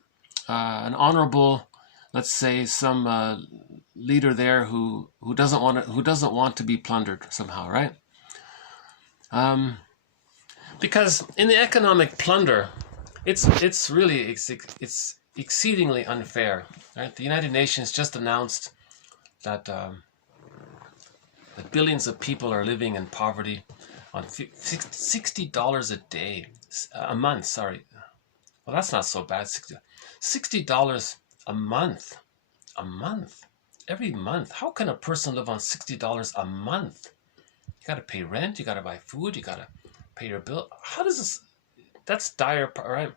honorable, let's say, some leader there who doesn't want to be plundered somehow, right? Because in the economic plunder, it's exceedingly unfair, right? The United Nations just announced that that billions of people are living in poverty on $60 a day, a month. Sorry, well, that's not so bad. $60 a month, every month. How can a person live on $60 a month? You got to pay rent, you got to buy food, you got to pay your bill. How does this? That's dire, right?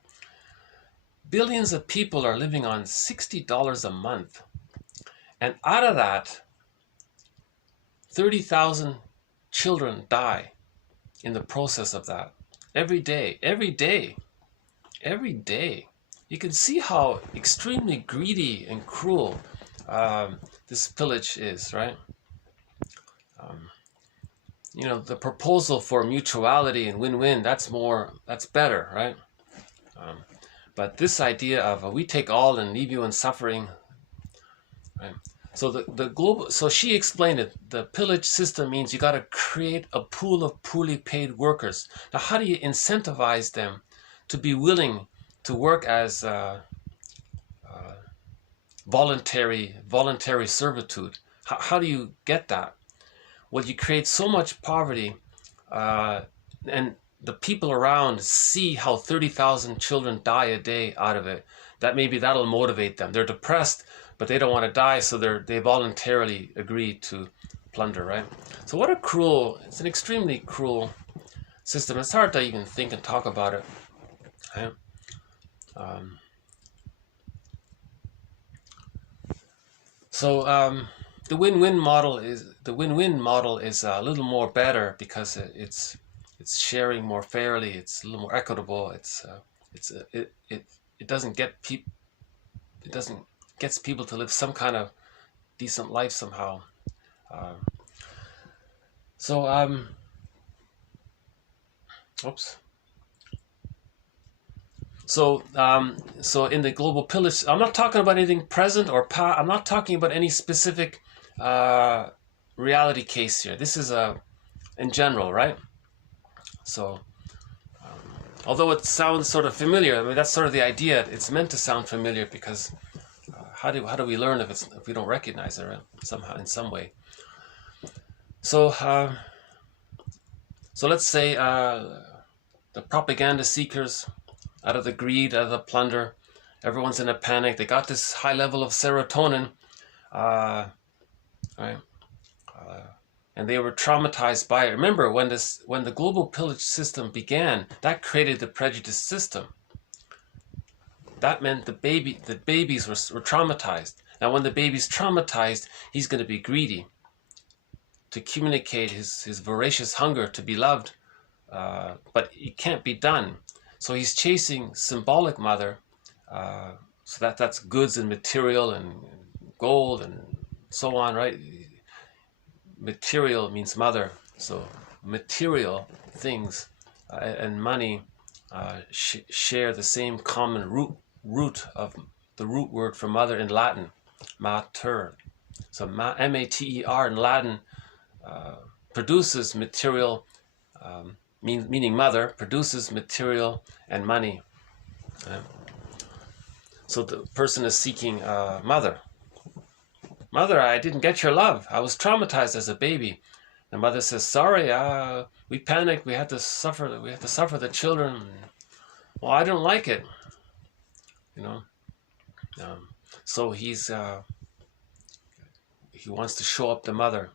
Billions of people are living on $60 a month. And out of that, 30,000 children die in the process of that. Every day, every day, every day. You can see how extremely greedy and cruel this pillage is, right? You know, the proposal for mutuality and win-win, that's better, right? But this idea of we take all and leave you in suffering, right? So she explained it. The pillage system means you got to create a pool of poorly paid workers. Now, how do you incentivize them to be willing to work as voluntary servitude? How do you get that? Well, you create so much poverty, and the people around see how 30,000 children die a day out of it, that maybe that'll motivate them. They're depressed, but they don't want to die, so they voluntarily agree to plunder, right? So what a cruel, it's an extremely cruel system. It's hard to even think and talk about it, right? The win-win model is a little more better because it's sharing more fairly. It's a little more equitable. It doesn't gets people to live some kind of decent life somehow. Oops. So in the global pillage, I'm not talking about anything present or past. I'm not talking about any specific reality case here. This is in general, right? So, although it sounds sort of familiar, I mean that's sort of the idea. It's meant to sound familiar because how do we learn if we don't recognize it, right? Somehow in some way? So let's say the propaganda seekers, out of the greed, out of the plunder, everyone's in a panic. They got this high level of serotonin, right? And they were traumatized by it. Remember, when the global pillage system began, that created the prejudice system. That meant the babies were traumatized. Now, when the baby's traumatized, he's going to be greedy to communicate his voracious hunger to be loved, but it can't be done. So he's chasing symbolic mother, so that's goods and material and gold and so on, right? Material means mother, so material things and money share the same common root of the root word for mother in Latin, mater. So mater in Latin produces material, meaning mother, produces material and money. So the person is seeking mother. Mother, I didn't get your love. I was traumatized as a baby. The mother says, sorry, we panicked. We had to suffer the children. Well, I don't like it. You know. So he wants to show up the mother.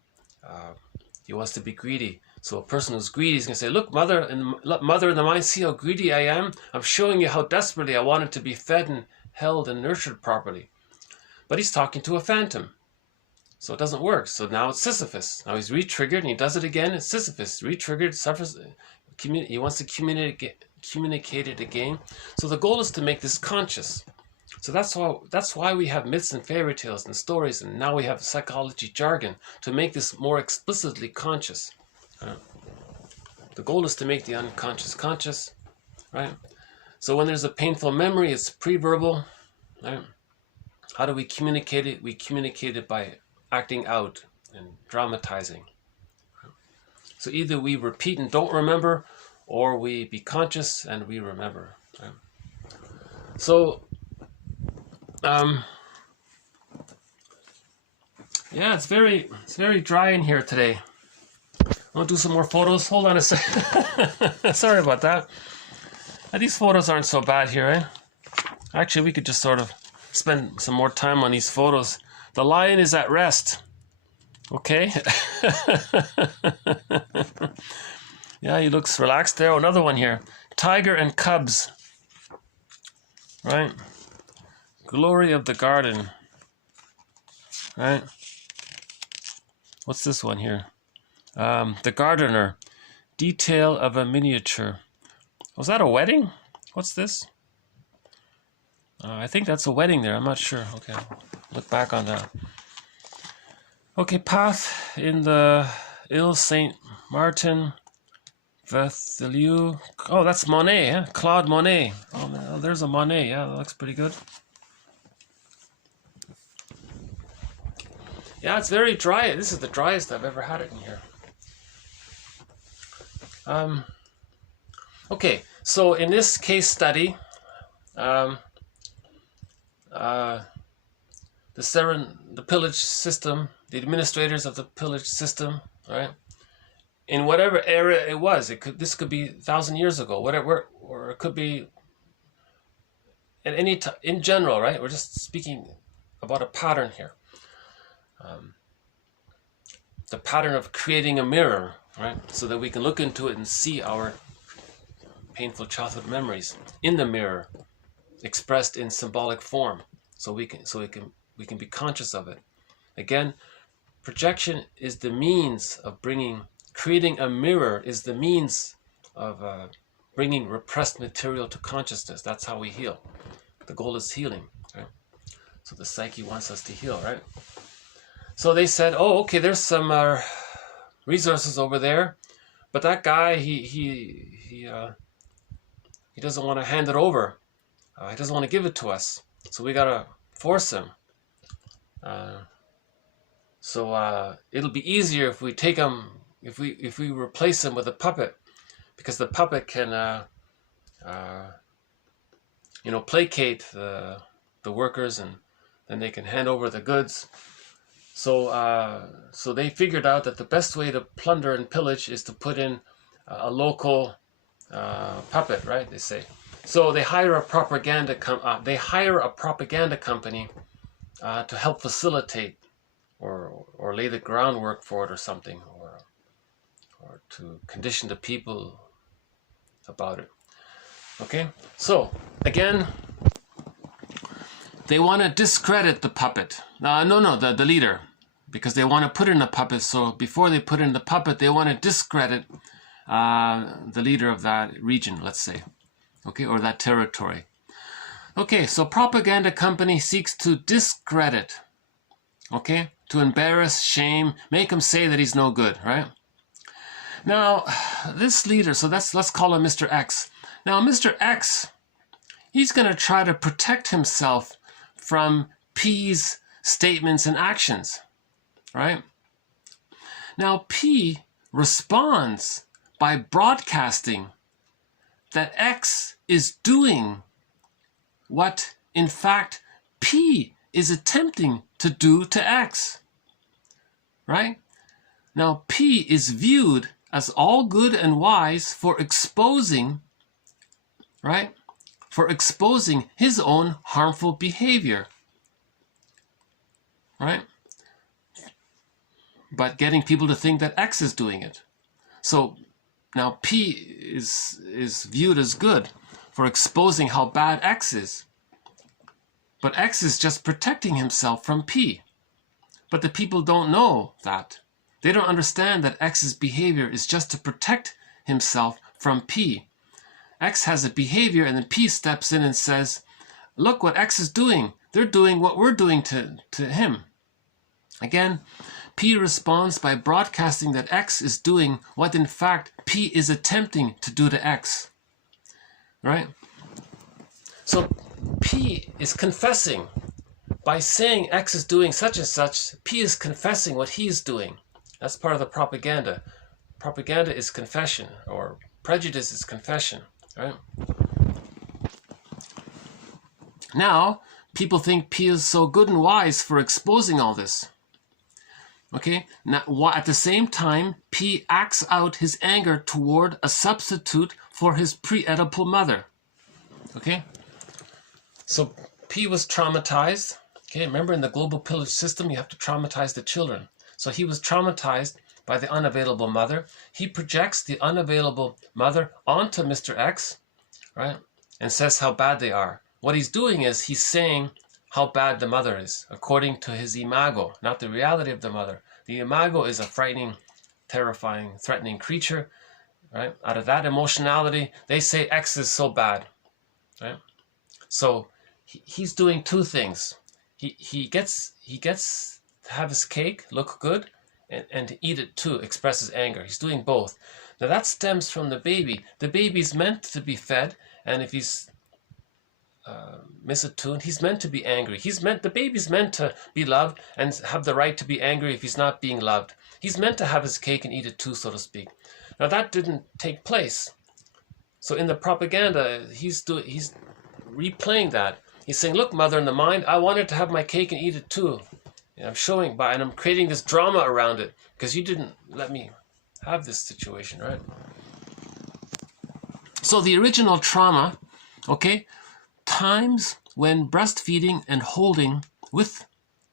He wants to be greedy. So a person who's greedy is going to say, look, mother in the mind, see how greedy I am? I'm showing you how desperately I wanted to be fed and held and nurtured properly. But he's talking to a phantom. So it doesn't work. So now it's Sisyphus. Now he's re-triggered and he does it again. It's Sisyphus. Re-triggered, suffers. He wants to communicate it again. So the goal is to make this conscious. So that's why we have myths and fairy tales and stories, and now we have psychology jargon to make this more explicitly conscious. The goal is to make the unconscious conscious, right? So when there's a painful memory, it's pre-verbal, right? How do we communicate it? We communicate it by acting out and dramatizing. So either we repeat and don't remember, or we be conscious and we remember. Right? So, yeah, it's very dry in here today. I want to do some more photos. Hold on a sec. Sorry about that. These photos aren't so bad here, eh? Actually, we could just sort of spend some more time on these photos The lion is at rest. Okay. Yeah, he looks relaxed there. Another one here. Tiger and cubs. Right? Glory of the garden. Right? What's this one here? The gardener. Detail of a miniature. Was that a wedding? What's this? I think that's a wedding there. I'm not sure. Okay, I'll look back on that. Okay, path in the Ile Saint Martin. Vethelieu. Oh, that's Monet, huh? Claude Monet. Oh, man, there's a Monet. Yeah, that looks pretty good. Yeah, it's very dry. This is the driest I've ever had it in here. Okay, so in this case study, the pillage system, the administrators of the pillage system, right? In whatever era it was, this could be 1,000 years ago, whatever, or it could be at any time in general, right? We're just speaking about a pattern here. The pattern of creating a mirror, right? So that we can look into it and see our painful childhood memories in the mirror, expressed in symbolic form, so we can be conscious of it. Again, projection is the means of creating a mirror is the means of bringing repressed material to consciousness. That's how we heal. The goal is healing, right? So the psyche wants us to heal, right? So they said, oh, okay, there's some resources over there, but that guy, he doesn't want to hand it over. He doesn't want to give it to us. So we gotta force him. So it'll be easier if we take him, if we replace him with a puppet, because the puppet can, placate the workers, and then they can hand over the goods. So they figured out that the best way to plunder and pillage is to put in a local puppet, right? They say. So they hire a propaganda company to help facilitate or lay the groundwork for it or something, or to condition the people about it. Okay, so again, they want to discredit the puppet. The leader, because they want to put in a puppet. So before they put in the puppet, they want to discredit the leader of that region, let's say, okay, or that territory. Okay, so propaganda company seeks to discredit, okay, to embarrass, shame, make him say that he's no good, right? Now, this leader, so let's call him Mr. X. Now, Mr. X, he's going to try to protect himself from P's statements and actions, right? Now, P responds by broadcasting that X is doing what, in fact, P is attempting to do to X, right? Now, P is viewed as all good and wise for exposing, right? For exposing his own harmful behavior, right? But getting people to think that X is doing it. So now P is viewed as good for exposing how bad X is. But X is just protecting himself from P. But the people don't know that. They don't understand that X's behavior is just to protect himself from P. X has a behavior, and then P steps in and says, look what X is doing. They're doing what we're doing to him. Again, P responds by broadcasting that X is doing what in fact P is attempting to do to X. Right? So P is confessing. By saying X is doing such and such, P is confessing what he is doing. That's part of the propaganda. Propaganda is confession, or prejudice is confession. Right? Now, people think P is so good and wise for exposing all this. Okay? Now, at the same time, P acts out his anger toward a substitute for his pre-Oedipal mother. Okay? So P was traumatized. Okay, remember in the global pillage system, you have to traumatize the children. So he was traumatized by the unavailable mother. He projects the unavailable mother onto Mr. X, right? And says how bad they are. What he's doing is he's saying how bad the mother is, according to his imago, not the reality of the mother. The imago is a frightening, terrifying, threatening creature, right? Out of that emotionality, they say X is so bad, right? So he's doing two things. He gets to have his cake, look good, and to eat it too, expresses anger. He's doing both. Now that stems from the baby. The baby's meant to be fed, and if he's misattuned, he's meant to be angry. The baby's meant to be loved and have the right to be angry if he's not being loved. He's meant to have his cake and eat it too, so to speak. Now that didn't take place. So in the propaganda, he's replaying that. He's saying, look, mother in the mind, I wanted to have my cake and eat it too. And I'm showing and I'm creating this drama around it because you didn't let me have this situation, right? So the original trauma, okay, times when breastfeeding and holding with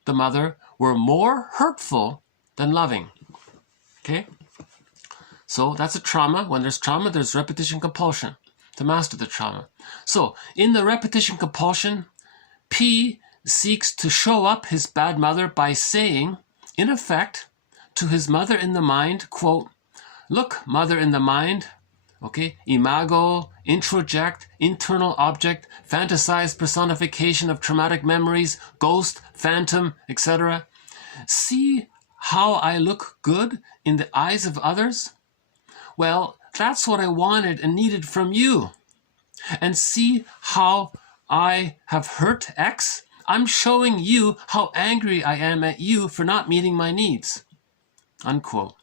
the mother were more hurtful than loving, okay? So that's a trauma. When there's trauma, there's repetition compulsion to master the trauma. So in the repetition compulsion, P seeks to show up his bad mother by saying, in effect, to his mother in the mind, quote, look, mother in the mind, okay, imago, introject, internal object, fantasized personification of traumatic memories, ghost, phantom, etc. See how I look good in the eyes of others? Well, that's what I wanted and needed from you. And see how I have hurt X? I'm showing you how angry I am at you for not meeting my needs. Unquote.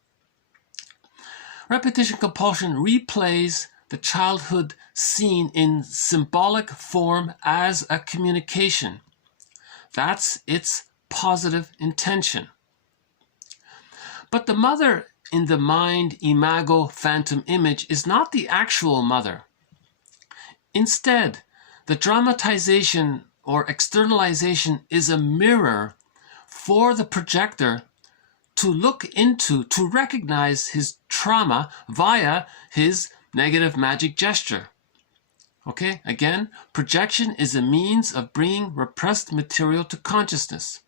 Repetition compulsion replays the childhood scene in symbolic form as a communication. That's its positive intention. But the mother in the mind imago phantom image is not the actual mother. Instead, the dramatization or externalization is a mirror for the projector to look into, to recognize his trauma via his negative magic gesture. Okay, again, projection is a means of bringing repressed material to consciousness.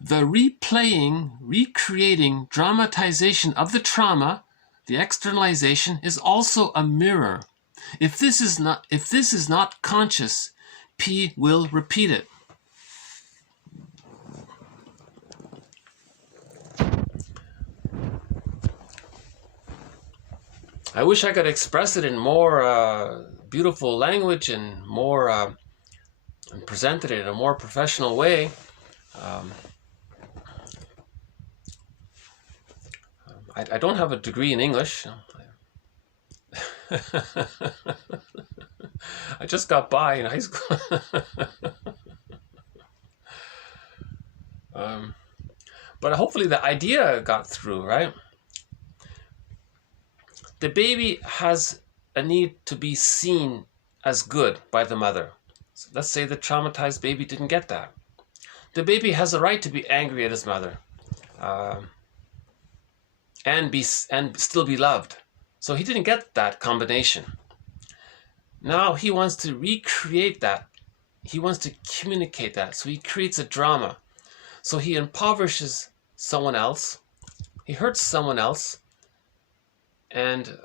The replaying, recreating dramatization of the trauma, the externalization, is also a mirror. If this is not conscious, P will repeat it. I wish I could express it in more beautiful language and more and present it in a more professional way. I don't have a degree in English. I just got by in high school. But hopefully the idea got through, right? The baby has a need to be seen as good by the mother. So let's say the traumatized baby didn't get that. The baby has a right to be angry at his mother and still be loved. So he didn't get that combination. Now he wants to recreate that. He wants to communicate that. So he creates a drama. So he impoverishes someone else. He hurts someone else. And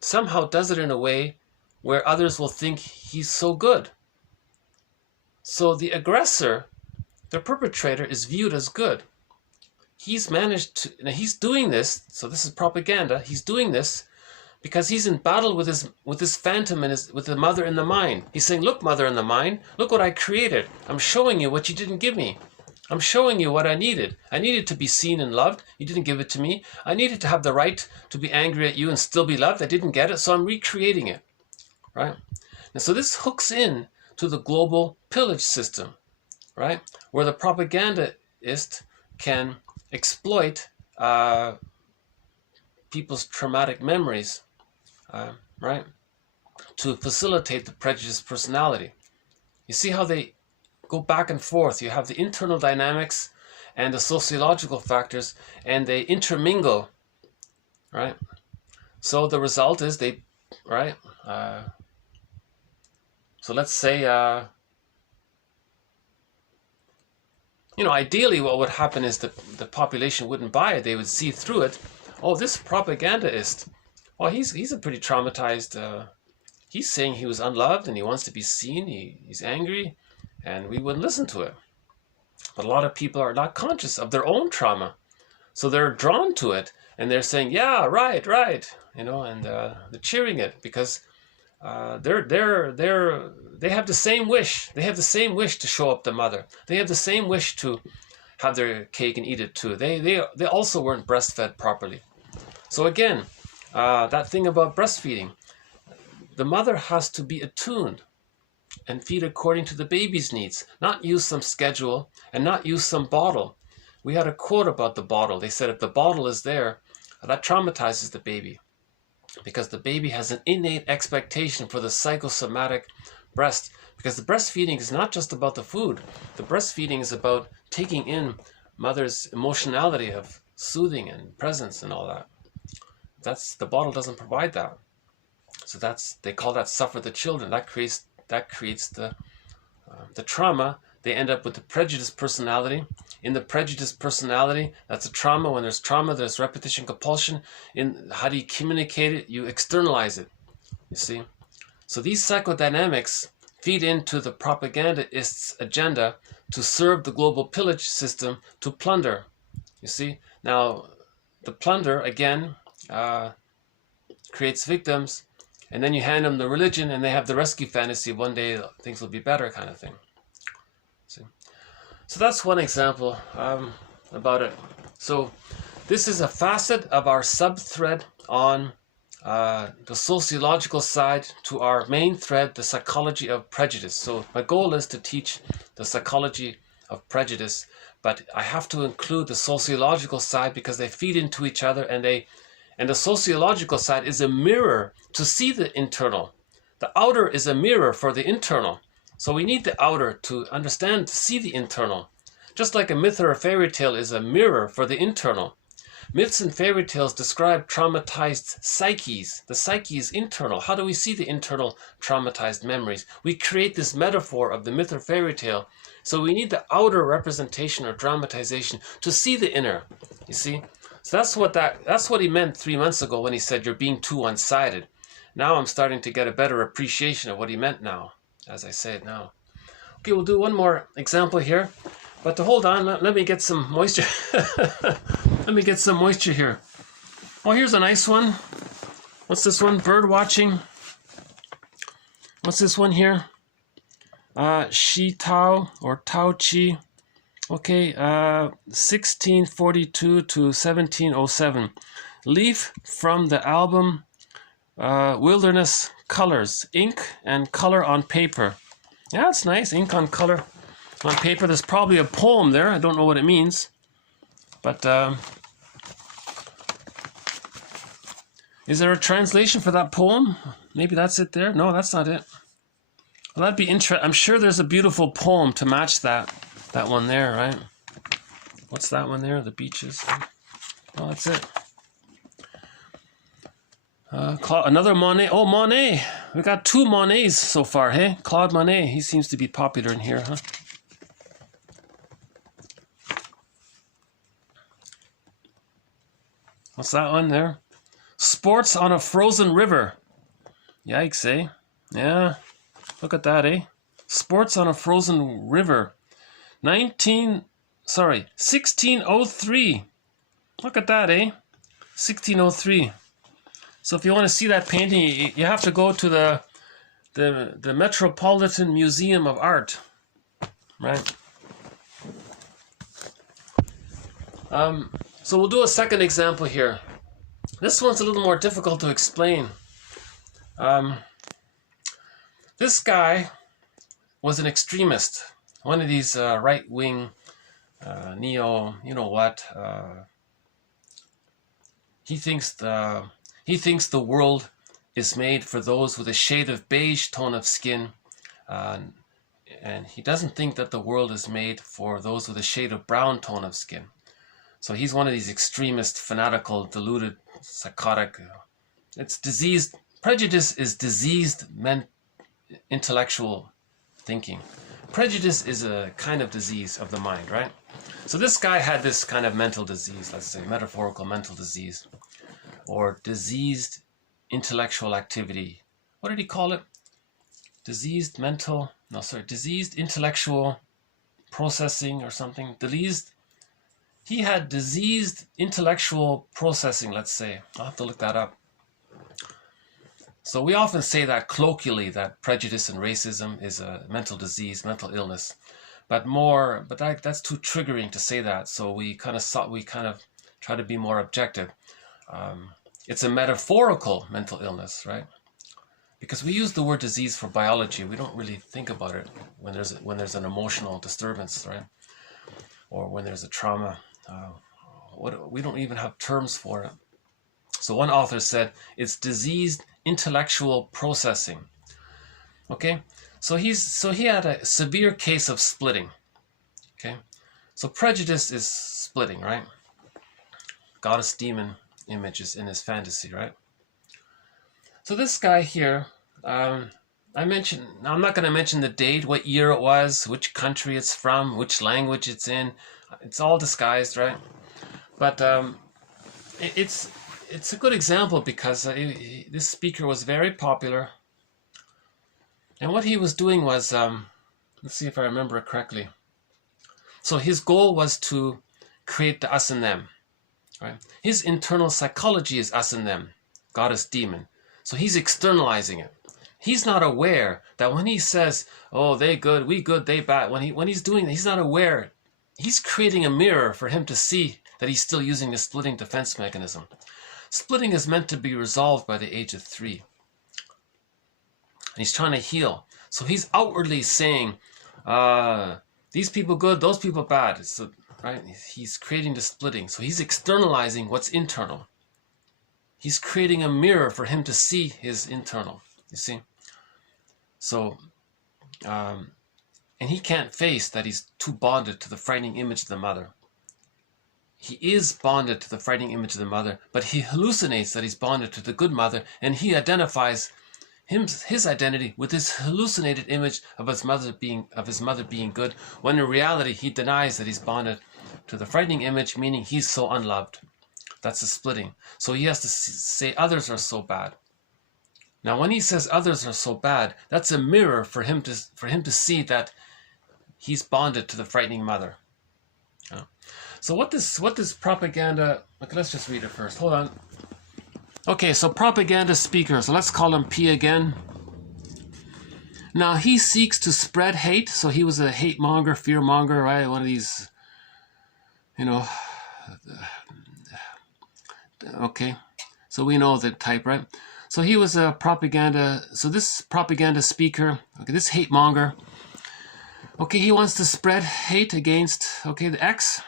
somehow does it in a way where others will think he's so good. So the aggressor, the perpetrator, is viewed as good. He's managed to, now he's doing this, so this is propaganda, he's doing this because he's in battle with his phantom and with the mother in the mind. He's saying, look, mother in the mind, look what I created. I'm showing you what you didn't give me. I'm showing you what I needed. I needed to be seen and loved. You didn't give it to me. I needed to have the right to be angry at you and still be loved. I didn't get it, so I'm recreating it, right? And so this hooks in to the global pillage system, right? Where the propagandist can exploit people's traumatic memories, right? To facilitate the prejudiced personality. You see how they go back and forth. You have the internal dynamics and the sociological factors, and they intermingle, right? So the result is they, right? So let's say, ideally what would happen is that the population wouldn't buy it. They would see through it. Oh, this propagandaist, oh, he's a pretty traumatized, he's saying he was unloved and he wants to be seen, he's angry, and we wouldn't listen to it. But a lot of people are not conscious of their own trauma. So they're drawn to it, and they're saying, yeah, right, and they're cheering it because they have the same wish. They have the same wish to show up the mother. They have the same wish to have their cake and eat it too. They also weren't breastfed properly. So again, that thing about breastfeeding, the mother has to be attuned and feed according to the baby's needs, not use some schedule and not use some bottle. We had a quote about the bottle. They said if the bottle is there, that traumatizes the baby because the baby has an innate expectation for the psychosomatic breast, because the breastfeeding is not just about the food. The breastfeeding is about taking in mother's emotionality of soothing and presence and all that. The bottle doesn't provide that. So they call that suffer the children. That creates the trauma. They end up with the prejudiced personality. In the prejudiced personality, that's a trauma. When there's trauma, there's repetition, compulsion. In how do you communicate it? You externalize it. You see? So these psychodynamics feed into the propagandist's agenda to serve the global pillage system to plunder. You see? Now, the plunder, again, creates victims, and then you hand them the religion and they have the rescue fantasy, one day things will be better kind of thing. See? So that's one example about it. So this is a facet of our sub-thread on the sociological side to our main thread, the psychology of prejudice. So my goal is to teach the psychology of prejudice, but I have to include the sociological side because they feed into each other, and the sociological side is a mirror to see the internal. The outer is a mirror for the internal. So we need the outer to understand, to see the internal. Just like a myth or a fairy tale is a mirror for the internal. Myths and fairy tales describe traumatized psyches. The psyche is internal. How do we see the internal traumatized memories? We create this metaphor of the myth or fairy tale. So we need the outer representation or dramatization to see the inner. You see? So that's what he meant 3 months ago when he said you're being too one-sided. Now I'm starting to get a better appreciation of what he meant now, as I say it now. Okay, we'll do one more example here. But to hold on, let me get some moisture. Let me get some moisture here. Oh, here's a nice one. What's this one? Bird watching. What's this one here? Shi Tao or Tao Chi. Okay, 1642 to 1707. Leaf from the album Wilderness Colors, ink and color on paper. Yeah, it's nice, ink on color on paper. There's probably a poem there. I don't know what it means. But is there a translation for that poem? Maybe that's it there. No, that's not it. Well, that'd be interesting. I'm sure there's a beautiful poem to match that one there, right? What's that one there? The beaches. Oh, that's it. Another Monet. Oh, Monet. We got 2 Monets so far, hey? Claude Monet. He seems to be popular in here, huh? What's that one there? Sports on a frozen river. Yikes, eh? Yeah. Look at that, eh? Sports on a frozen river. 1603. Look at that, eh? 1603. So if you want to see that painting, you have to go to the Metropolitan Museum of Art, right? So we'll do a second example here. This one's a little more difficult to explain. This guy was an extremist, one of these right-wing neo, you know what? He thinks the world is made for those with a shade of beige tone of skin, and he doesn't think that the world is made for those with a shade of brown tone of skin. So he's one of these extremist, fanatical, deluded, psychotic. It's diseased. Prejudice is diseased intellectual thinking. Prejudice is a kind of disease of the mind, right? So this guy had this kind of mental disease, let's say metaphorical mental disease, or diseased intellectual activity. What did he call it? Diseased intellectual processing or something. He had diseased intellectual processing, let's say. I'll have to look that up. So we often say that colloquially, that prejudice and racism is a mental disease, mental illness. But that's too triggering to say that. So we kind of try to be more objective. It's a metaphorical mental illness, right? Because we use the word disease for biology, we don't really think about it when there's an emotional disturbance, right? Or when there's a trauma. We don't even have terms for it. So one author said it's diseased intellectual processing. Okay, so he had a severe case of splitting. Okay, so prejudice is splitting, right? Goddess demon images in his fantasy, right? So this guy here, I'm not going to mention the date, what year it was, which country it's from, which language it's in. It's all disguised, right? But it's a good example because this speaker was very popular. And what he was doing was, let's see if I remember it correctly. So his goal was to create the us and them, right? His internal psychology is us and them, goddess demon. So he's externalizing it. He's not aware that when he says, oh, they good, we good, they bad, when he's doing that, he's not aware. He's creating a mirror for him to see that he's still using the splitting defense mechanism. Splitting is meant to be resolved by the age of 3. And he's trying to heal. So he's outwardly saying, these people good, those people bad. So, right? He's creating the splitting. So he's externalizing what's internal. He's creating a mirror for him to see his internal. You see? So, and he can't face that he's too bonded to the frightening image of the mother. He is bonded to the frightening image of the mother, but he hallucinates that he's bonded to the good mother, and he identifies his identity with this hallucinated image of his mother being good, when in reality he denies that he's bonded to the frightening image, meaning he's so unloved. That's a splitting. So he has to say others are so bad. Now, when he says others are so bad, that's a mirror for him to see that he's bonded to the frightening mother. So what does propaganda? Okay, let's just read it first. Hold on. Okay, so propaganda speaker. So let's call him P again. Now he seeks to spread hate. So he was a hate monger, fear monger, right? One of these, Okay, so we know the type, right? So he was a propaganda. So this propaganda speaker, okay, this hate monger. Okay, he wants to spread hate against, okay, the X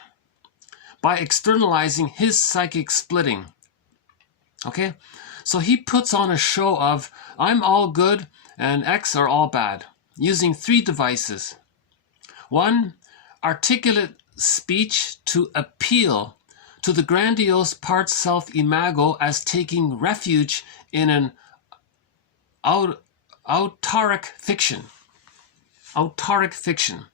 by externalizing his psychic splitting. Okay, so he puts on a show of I'm all good and X are all bad, using 3 devices. 1, articulate speech to appeal to the grandiose part self imago as taking refuge in an autarkic fiction. Autarkic fiction.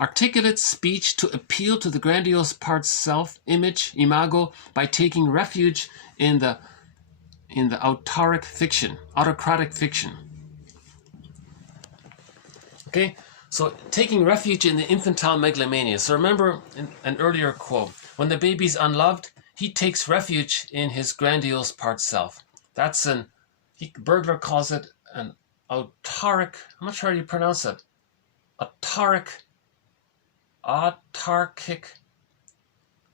Articulate speech to appeal to the grandiose part self image, imago, by taking refuge in the autocratic fiction. Okay, so taking refuge in the infantile megalomania. So remember in an earlier quote, when the baby's unloved, he takes refuge in his grandiose part self. That's Bergler calls it an autarkic, I'm not sure how you pronounce it. Autarkic.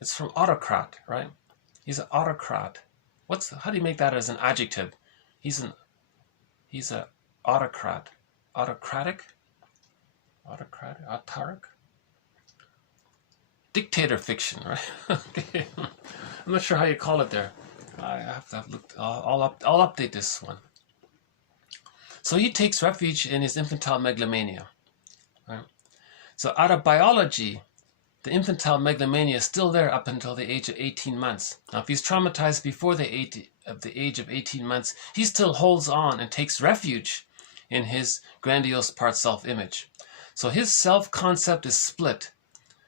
It's from autocrat, right? He's an autocrat. How do you make that as an adjective? He's an autocrat. Autocratic? Autarkic? Dictator fiction, right? Okay. I'm not sure how you call it there. I have to look. I'll update this one. So he takes refuge in his infantile megalomania. So out of biology, the infantile megalomania is still there up until the age of 18 months. Now, if he's traumatized before the age of 18 months, he still holds on and takes refuge in his grandiose part self-image. So his self-concept is split.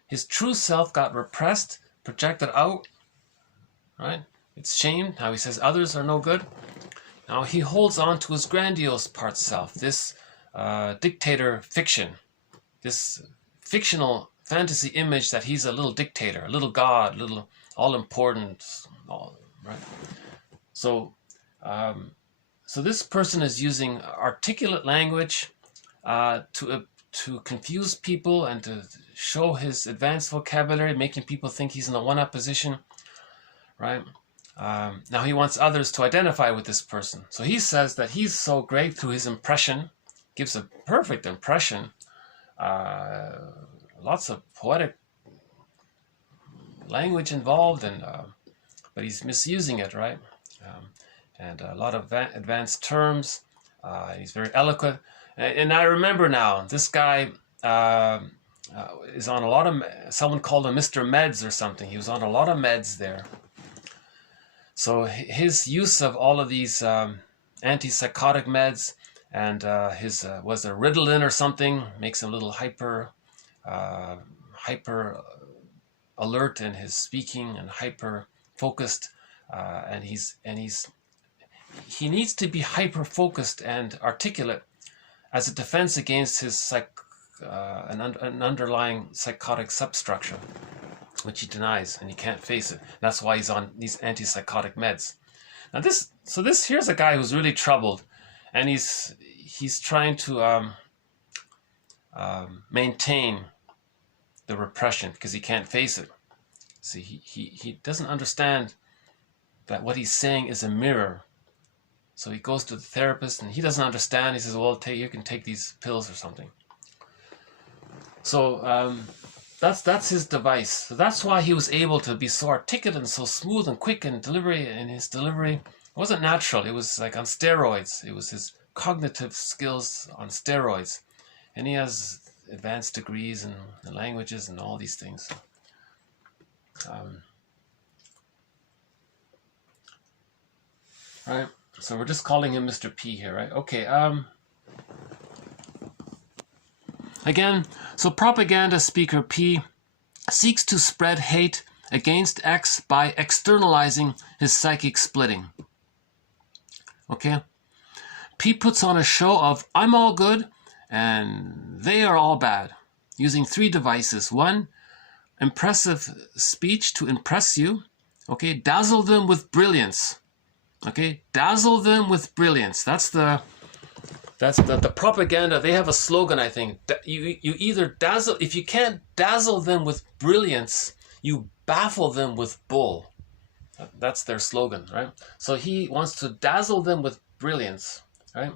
His true self got repressed, projected out, right? It's shamed. Now he says others are no good. Now he holds on to his grandiose part self, this dictator fiction, this fictional fantasy image that he's a little dictator, a little god, a little all-important, right? So, so this person is using articulate language to confuse people and to show his advanced vocabulary, making people think he's in the one-up position, right? Now he wants others to identify with this person. So he says that he's so great through his impression, gives a perfect impression, lots of poetic language involved, and but he's misusing it, right? And a lot of advanced terms. He's very eloquent. And I remember now, this guy is on a lot of, someone called him Mr. Meds or something. He was on a lot of meds there. So his use of all of these antipsychotic meds and his, was a Ritalin or something, makes him a little hyper alert in his speaking and hyper focused, and he needs to be hyper focused and articulate as a defense against his an underlying psychotic substructure, which he denies, and he can't face it. That's why he's on these antipsychotic meds. Now here's a guy who's really troubled, and he's trying to maintain the repression because he can't face it. See, he doesn't understand that what he's saying is a mirror. So he goes to the therapist and he doesn't understand. He says, well, you can take these pills or something. So that's his device. So that's why he was able to be so articulate and so smooth and quick in his delivery. It wasn't natural. It was like on steroids. It was his cognitive skills on steroids. And he has advanced degrees in the languages and all these things. Right. So we're just calling him Mr. P here, right? Okay. Again, so propaganda speaker P seeks to spread hate against X by externalizing his psychic splitting. Okay? P puts on a show of I'm all good and they are all bad, using 3 devices. 1, impressive speech to impress you. Okay? Dazzle them with brilliance. Okay, dazzle them with brilliance. That's the propaganda. They have a slogan, I think. You either dazzle, if you can't dazzle them with brilliance, you baffle them with bull. That's their slogan, right? So he wants to dazzle them with brilliance, right?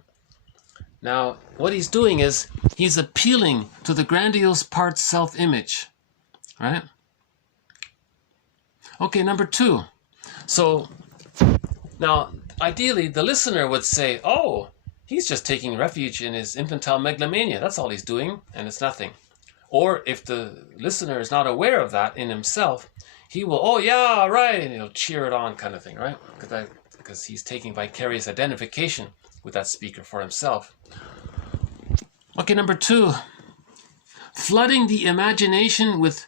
Now, what he's doing is he's appealing to the grandiose part self-image, right? Okay, number 2. So now, ideally, the listener would say, oh, he's just taking refuge in his infantile megalomania. That's all he's doing, and it's nothing. Or if the listener is not aware of that in himself, he will, oh, yeah, right, and he'll cheer it on kind of thing, right? Because he's taking vicarious identification with that speaker for himself. Okay, number 2, flooding the imagination with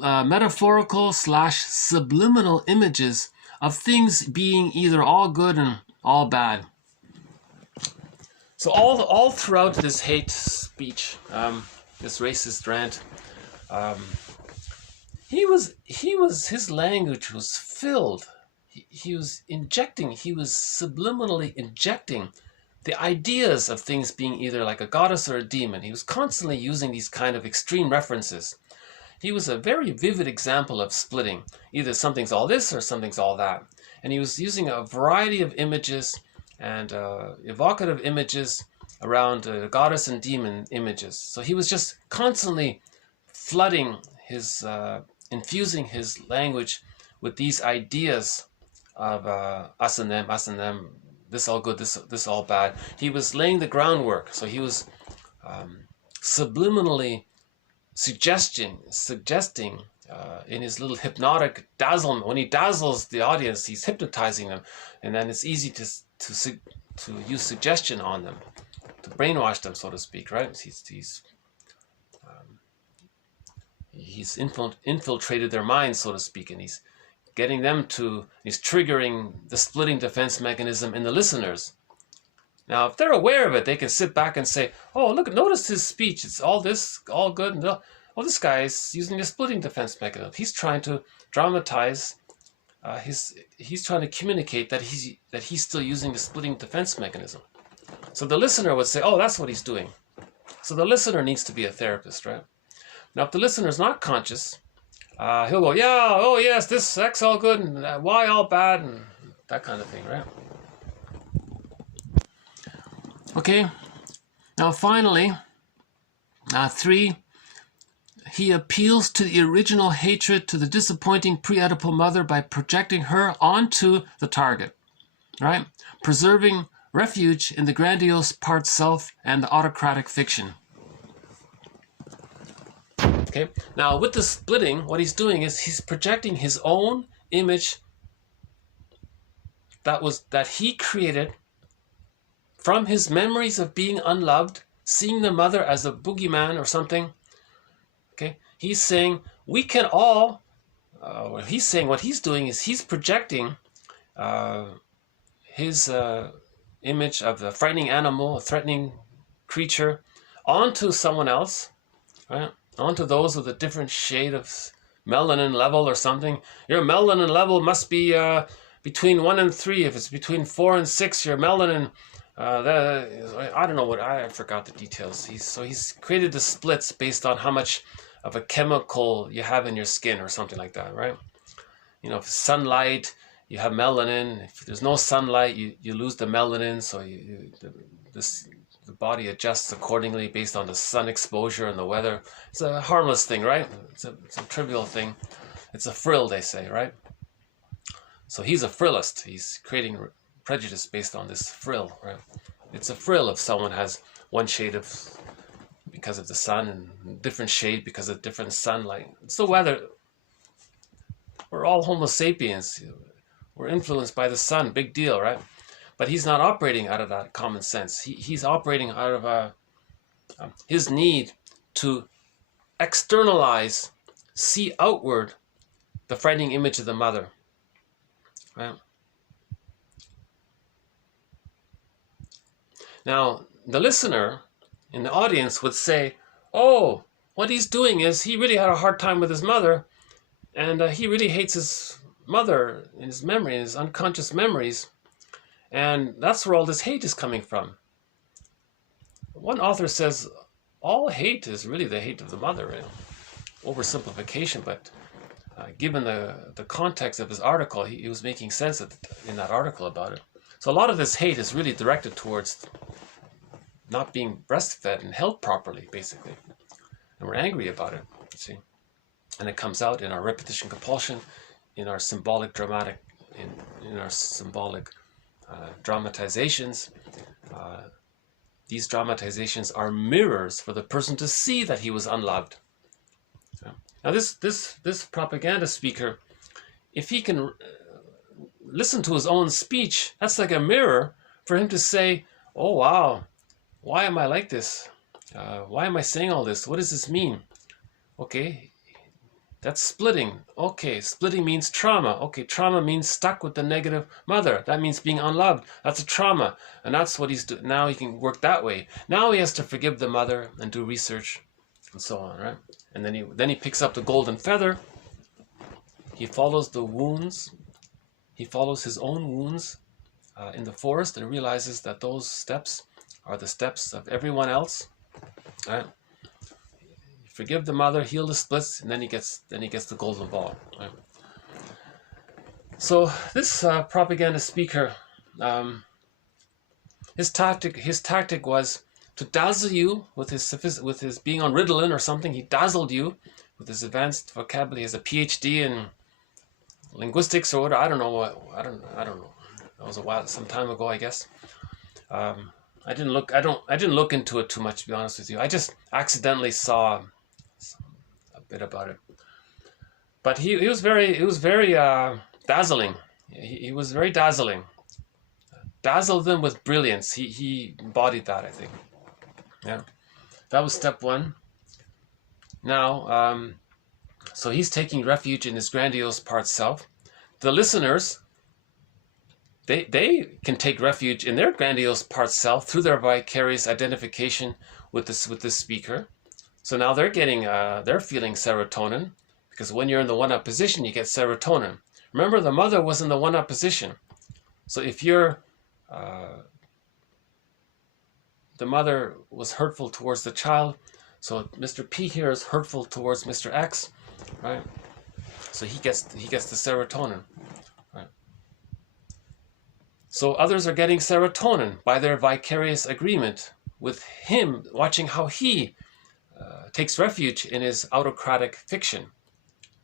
metaphorical / subliminal images of things being either all good and all bad. So all throughout this hate speech, this racist rant, his language was filled. He was subliminally injecting the ideas of things being either like a goddess or a demon. He was constantly using these kind of extreme references. He was a very vivid example of splitting. Either something's all this or something's all that. And he was using a variety of images and evocative images around goddess and demon images. So he was just constantly flooding infusing his language with these ideas of us and them, this all good, this all bad. He was laying the groundwork. So he was subliminally suggesting in his little hypnotic dazzlement. When he dazzles the audience, he's hypnotizing them, and then it's easy to use suggestion on them, to brainwash them, so to speak, right? He's infiltrated their minds, so to speak, and he's getting them he's triggering the splitting defense mechanism in the listeners. Now, if they're aware of it, they can sit back and say, oh, look, notice his speech. It's all this, all good. And oh, this guy is using the splitting defense mechanism. He's trying to dramatize, he's trying to communicate that he's still using the splitting defense mechanism. So the listener would say, oh, that's what he's doing. So the listener needs to be a therapist, right? Now, if the listener is not conscious, he'll go, yeah, oh, yes, this X all good, and Y all bad, and that kind of thing, right? Okay, now finally, 3, he appeals to the original hatred to the disappointing pre-Oedipal mother by projecting her onto the target, right? Preserving refuge in the grandiose part self and the autocratic fiction. Okay, now with the splitting, what he's doing is he's projecting his own image that he created from his memories of being unloved, seeing the mother as a boogeyman or something. Okay, he's saying we can all, he's saying what he's doing is he's projecting his image of a frightening animal, a threatening creature, onto someone else, right? Onto those with a different shade of melanin level or something. Your melanin level must be between 1 and 3. If it's between 4 and 6, your melanin, I don't know I forgot the details. He's created the splits based on how much of a chemical you have in your skin or something like that, right? You know, if sunlight, you have melanin. If there's no sunlight, you lose the melanin, so the body adjusts accordingly based on the sun exposure and the weather. It's a harmless thing, right? It's a trivial thing. It's a frill, they say, right? So he's a frillist. He's creating prejudice based on this frill, right? It's a frill if someone has one shade of because of the sun and different shade because of different sunlight. It's the weather. We're all Homo sapiens. We're influenced by the sun. Big deal, right? But he's not operating out of that common sense. He's operating out of his need to externalize, see outward the frightening image of the mother. Right? Now, the listener in the audience would say, oh, what he's doing is he really had a hard time with his mother, and he really hates his mother in his memory, in his unconscious memories. And that's where all this hate is coming from. One author says all hate is really the hate of the mother. You know? Oversimplification, but given the context of his article, he was making sense in that article about it. So a lot of this hate is really directed towards not being breastfed and held properly, basically. And we're angry about it, you see. And it comes out in our repetition compulsion, in our symbolic dramatic, in our symbolic dramatizations. These dramatizations are mirrors for the person to see that he was unloved. Now this propaganda speaker, if he can listen to his own speech, that's like a mirror for him to say, oh wow, why am I like this? Why am I saying all this? What does this mean? Okay, that's splitting. Okay, splitting means trauma. Okay, trauma means stuck with the negative mother. That means being unloved. That's a trauma. And that's what he's doing. Now he can work that way. Now he has to forgive the mother and do research and so on, right? And then he picks up the golden feather. He follows the wounds. He follows his own wounds in the forest and realizes that those steps are the steps of everyone else. Right? Forgive the mother, heal the splits, and then he gets the golden ball. Right? So this propaganda speaker, his tactic was to dazzle you with his being on Ritalin or something. He dazzled you with his advanced vocabulary. He has a PhD in linguistics or whatever. I don't know. That was some time ago, I guess. I didn't look into it too much, to be honest with you. I just accidentally saw a bit about it. But he was very dazzling. He was very dazzling. Dazzled them with brilliance. He embodied that, I think. Yeah, that was step one. Now, so he's taking refuge in his grandiose part self. The listeners, they can take refuge in their grandiose part self through their vicarious identification with this speaker. So now they're feeling serotonin, because when you're in the one-up position, you get serotonin. Remember, the mother was in the one-up position. So if you're the mother was hurtful towards the child, so Mr. P here is hurtful towards Mr. X, right? So he gets the serotonin, right? So others are getting serotonin by their vicarious agreement with him, watching how he takes refuge in his autocratic fiction,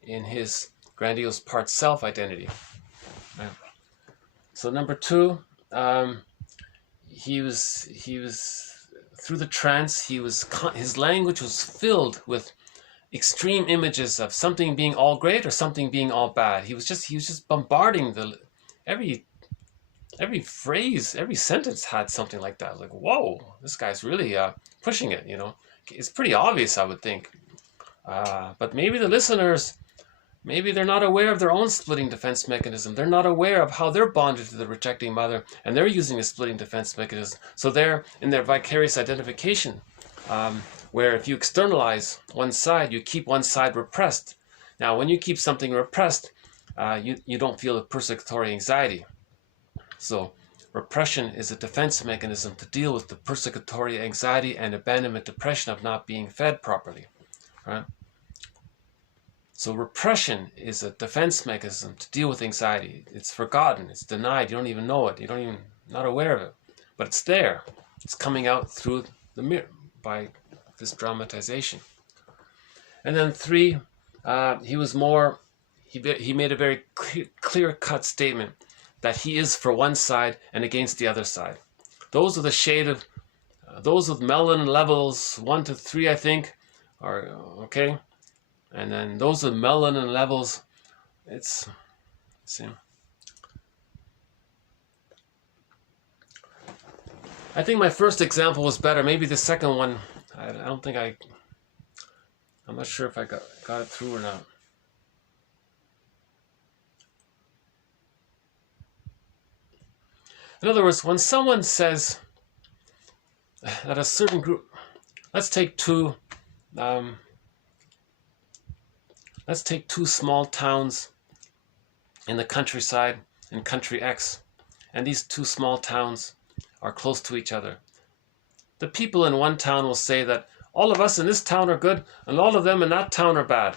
in his grandiose part self identity. Right? So number two, he was through the trance. His language was filled with extreme images of something being all great or something being all bad. He was just bombarding every phrase, every sentence had something like that. Like, whoa, this guy's really pushing it. It's pretty obvious, I would think. But maybe the listeners, maybe they're not aware of their own splitting defense mechanism. They're not aware of how they're bonded to the rejecting mother, and they're using a splitting defense mechanism. So they're in their vicarious identification, where if you externalize one side, you keep one side repressed. Now, when you keep something repressed, you don't feel a persecutory anxiety. So repression is a defense mechanism to deal with the persecutory anxiety and abandonment depression of not being fed properly, right? So repression is a defense mechanism to deal with anxiety. It's forgotten, it's denied, you don't even know it, not aware of it, but it's there. It's coming out through the mirror by this dramatization. And then three, he made a very clear-cut statement that he is for one side and against the other side. Those with melanin levels 1 to 3, I think, are okay. And then those with melanin levels, let's see. I think my first example was better. Maybe the second one, I'm not sure if I got it through or not. In other words, when someone says that a certain group, let's take two small towns in the countryside, in country X, and these two small towns are close to each other. The people in one town will say that all of us in this town are good and all of them in that town are bad.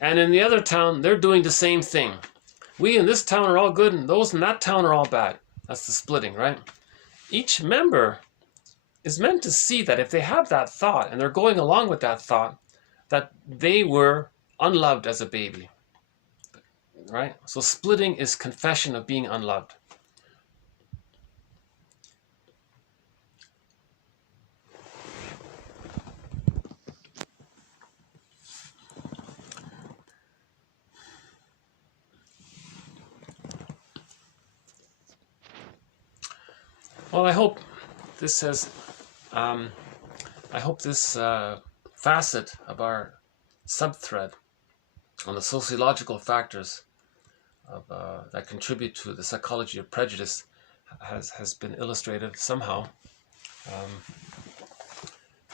And in the other town, they're doing the same thing. We in this town are all good and those in that town are all bad. That's the splitting, right? Each member is meant to see that if they have that thought and they're going along with that thought, that they were unloved as a baby, right? So splitting is confession of being unloved. Well, I hope this facet of our subthread on the sociological factors that contribute to the psychology of prejudice has been illustrated somehow.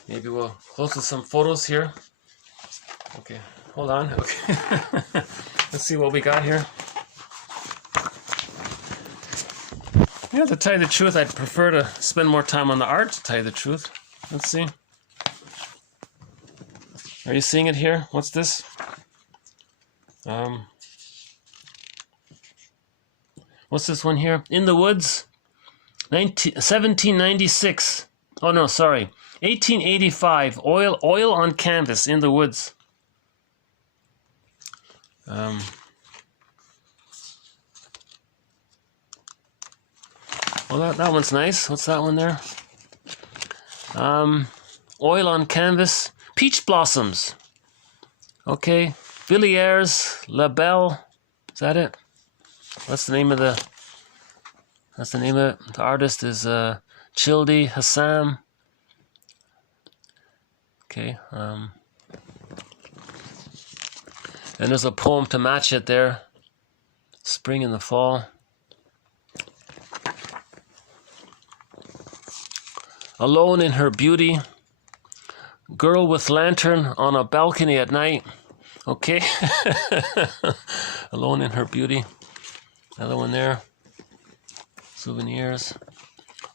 Maybe we'll close with some photos here. Okay, hold on. Okay. Let's see what we got here. Yeah, to tell you the truth, I'd prefer to spend more time on the art, to tell you the truth. Let's see. Are you seeing it here? What's this? What's this one here? In the Woods, 1796. Oh no, sorry. 1885. Oil on canvas, In the Woods. Well, that one's nice. What's that one there? Oil on canvas. Peach blossoms. Okay, Villiers, La Belle. Is that it? That's the name of the. That's the name of it. The artist is Childi Hassam. Okay. And there's a poem to match it there. Spring and the Fall. Alone in her beauty. Girl with lantern on a balcony at night. Okay. Alone in her beauty. Another one there. Souvenirs.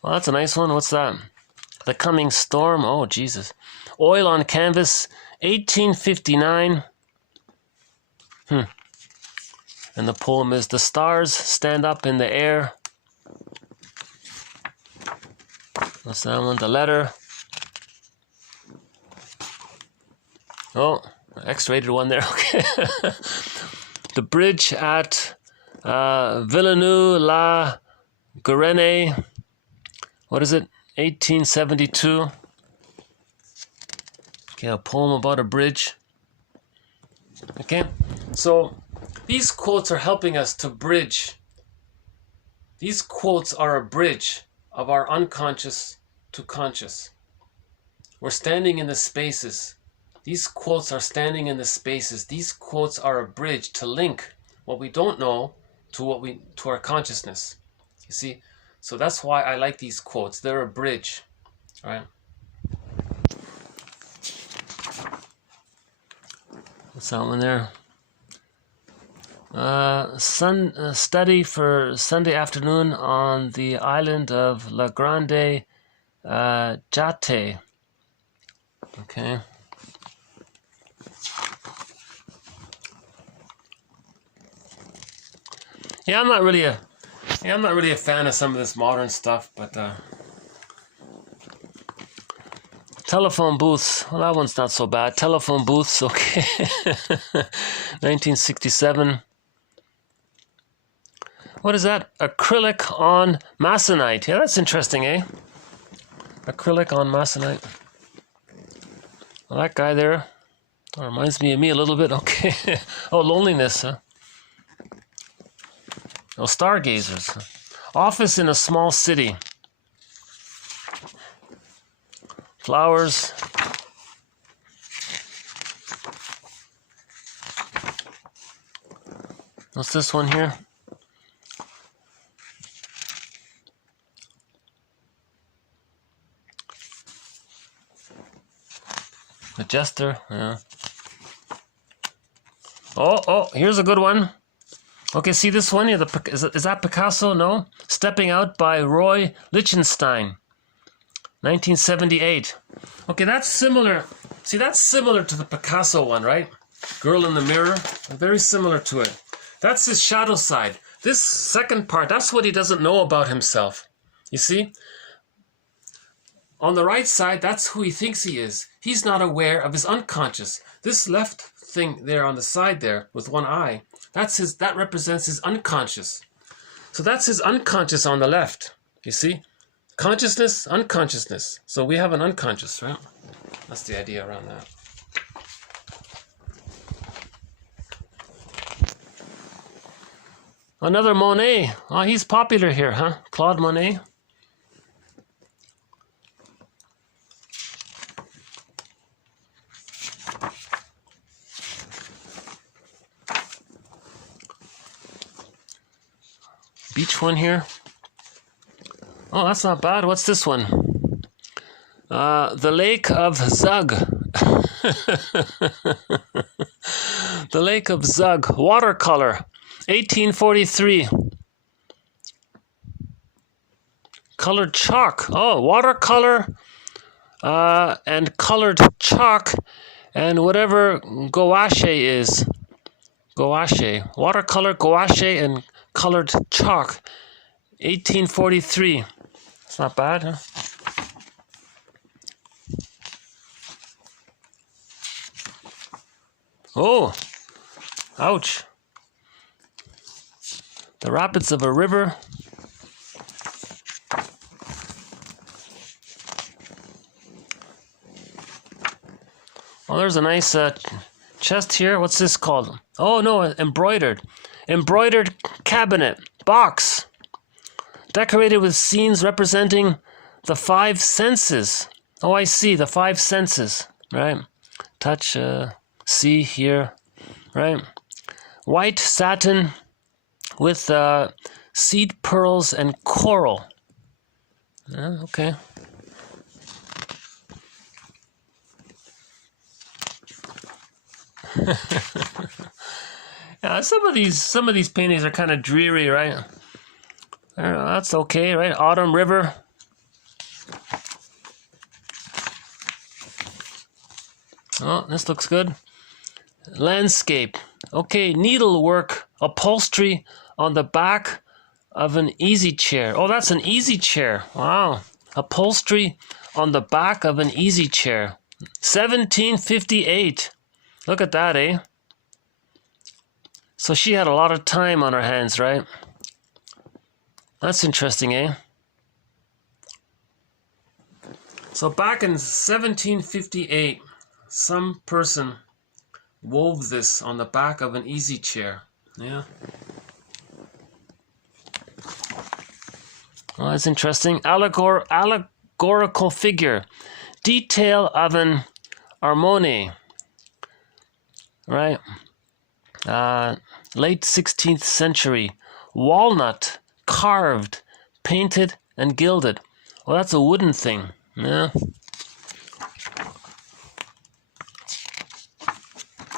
Well, that's a nice one. What's that? The Coming Storm. Oh, Jesus. Oil on Canvas, 1859. And the poem is The Stars Stand Up in the Air. What's that one? The Letter. Oh, X-rated one there. Okay. The Bridge at Villeneuve-la-Garenne. What is it? 1872. Okay, a poem about a bridge. Okay, so these quotes are helping us to bridge. These quotes are a bridge of our unconscious to conscious. We're standing in the spaces. These quotes are standing in the spaces. These quotes are a bridge to link what we don't know to our consciousness. You see? So that's why I like these quotes. They're a bridge, right? What's that one there? Study for Sunday afternoon on the island of La Grande Jatte. Okay. I'm not really a fan of some of this modern stuff, but telephone booths. Well, that one's not so bad. Telephone booths, okay. 1967. What is that? Acrylic on masonite. Yeah, that's interesting, eh? Acrylic on masonite. Well, that guy there reminds me of me a little bit. Okay. Oh, loneliness, huh? Oh, stargazers. Office in a small city. Flowers. What's this one here? The Jester, yeah. Oh, here's a good one. Okay, see this one? Yeah, is that Picasso? No? Stepping Out by Roy Lichtenstein, 1978. Okay, that's similar. See, that's similar to the Picasso one, right? Girl in the Mirror. Very similar to it. That's his shadow side. This second part, that's what he doesn't know about himself. You see? On the right side, that's who he thinks he is. He's not aware of his unconscious. This left thing there on the side there with one eye, that represents his unconscious. So that's his unconscious on the left. You see? Consciousness, unconsciousness. So we have an unconscious, right? That's the idea around that. Another Monet. Oh, he's popular here, huh? Claude Monet. Beach one here. Oh, that's not bad. What's this one? The Lake of Zug. The Lake of Zug. Watercolor. 1843. Colored chalk. Oh, watercolor and colored chalk and whatever gouache is. Gouache. Watercolor, gouache, and colored chalk. 1843. It's not bad, huh? Oh, ouch. The rapids of a river. Oh, there's a nice chest here. What's this called? Oh no, embroidered. Embroidered cabinet. Box. Decorated with scenes representing the five senses. Oh, I see, the five senses, right? Touch, see, hear, right? White satin with seed pearls and coral. Okay. Yeah, some of these paintings are kind of dreary, right? I don't know, that's okay, right? Autumn river. Oh, this looks good. Landscape. Okay, needlework, upholstery on the back of an easy chair. Oh, that's an easy chair. Wow. Upholstery on the back of an easy chair. 1758. Look at that, eh? So she had a lot of time on her hands, right? That's interesting, eh? So back in 1758, some person wove this on the back of an easy chair. Yeah. Well, that's interesting. Allegorical figure. Detail of an harmonie. Right. Late 16th century. Walnut. Carved. Painted and gilded. Well, that's a wooden thing. Yeah.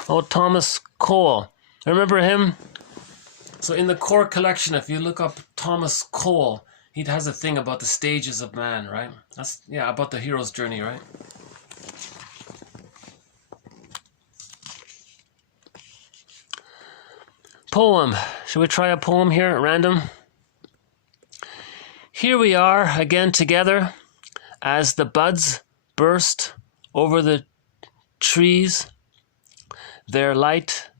Oh, Thomas Cole. Remember him? So in the core collection, if you look up Thomas Cole, he has a thing about the stages of man, right? That's, yeah, about the hero's journey, right? Poem. Should we try a poem here at random? Here we are again together as the buds burst over the trees. Their light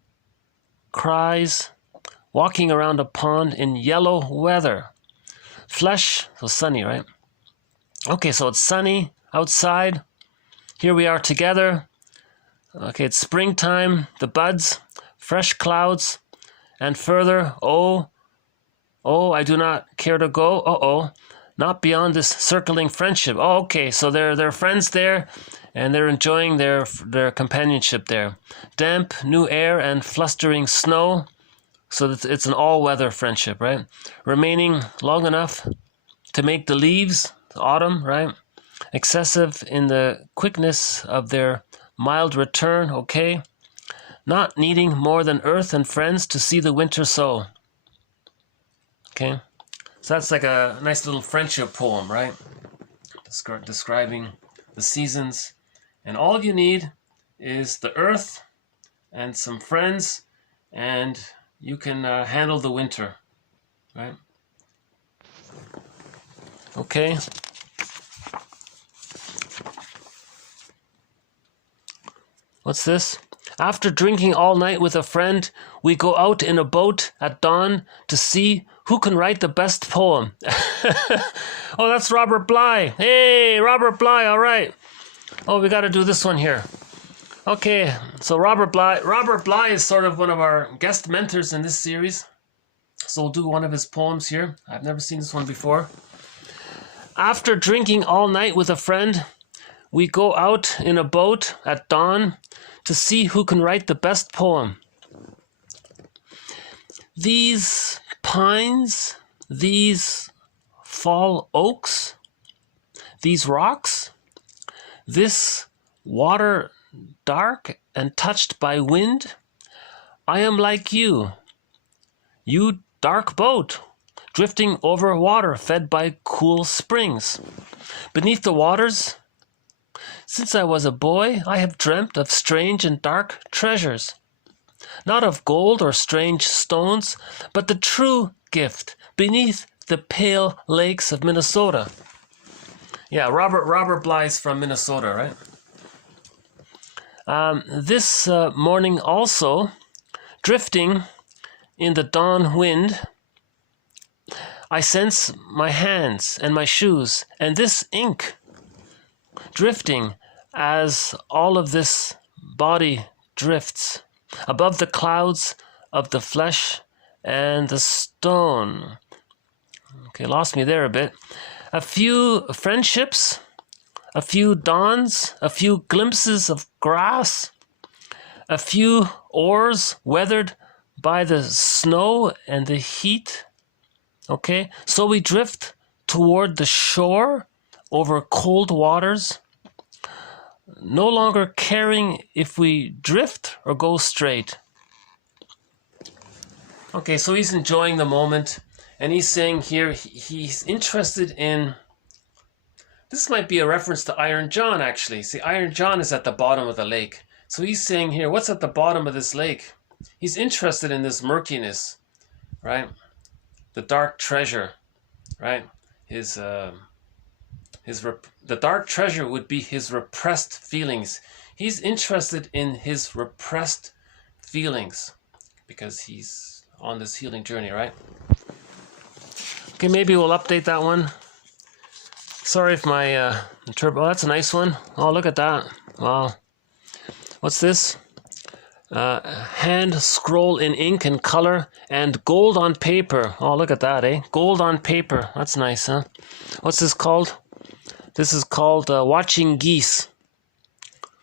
cries, walking around a pond in yellow weather. Flesh, so sunny, right? Okay, so it's sunny outside. Here we are together. Okay, it's springtime, the buds, fresh clouds, and further, oh, I do not care to go, not beyond this circling friendship. Oh, okay, so they're friends there, and they're enjoying their companionship there. Damp, new air, and flustering snow. So it's an all-weather friendship, right? Remaining long enough to make the leaves, autumn, right? Excessive in the quickness of their mild return, okay? Not needing more than earth and friends to see the winter sow. Okay? So that's like a nice little friendship poem, right? Describing the seasons. And all you need is the earth and some friends, and you can handle the winter, right? Okay. What's this? After drinking all night with a friend, we go out in a boat at dawn to see who can write the best poem. Oh, that's Robert Bly. Hey, Robert Bly, all right. Oh, we got to do this one here. Okay, so Robert Bly is sort of one of our guest mentors in this series. So we'll do one of his poems here. I've never seen this one before. After drinking all night with a friend, we go out in a boat at dawn to see who can write the best poem. These pines, these fall oaks, these rocks, this water dark and touched by wind, I am like you dark boat, drifting over water fed by cool springs. Beneath the waters, since I was a boy, I have dreamt of strange and dark treasures. Not of gold or strange stones, but the true gift beneath the pale lakes of Minnesota. Yeah, Robert Bly's from Minnesota, right? This morning also, drifting in the dawn wind, I sense my hands and my shoes and this ink drifting as all of this body drifts above the clouds of the flesh and the stone. Okay, lost me there a bit. A few friendships, a few dawns, a few glimpses of grass, a few oars weathered by the snow and the heat. Okay, so we drift toward the shore over cold waters, no longer caring if we drift or go straight. Okay, so he's enjoying the moment, and he's saying here he's interested in, this might be a reference to Iron John actually. See, Iron John is at the bottom of the lake. So he's saying here, what's at the bottom of this lake? He's interested in this murkiness, right? The dark treasure, right? The dark treasure would be his repressed feelings. He's interested in his repressed feelings because he's on this healing journey, right? Okay, maybe we'll update that one. Sorry if my turbo. Oh, that's a nice one. Oh, look at that. Wow. What's this? Hand scroll in ink and color and gold on paper. Oh, look at that, eh? Gold on paper. That's nice, huh? What's this called? This is called watching geese.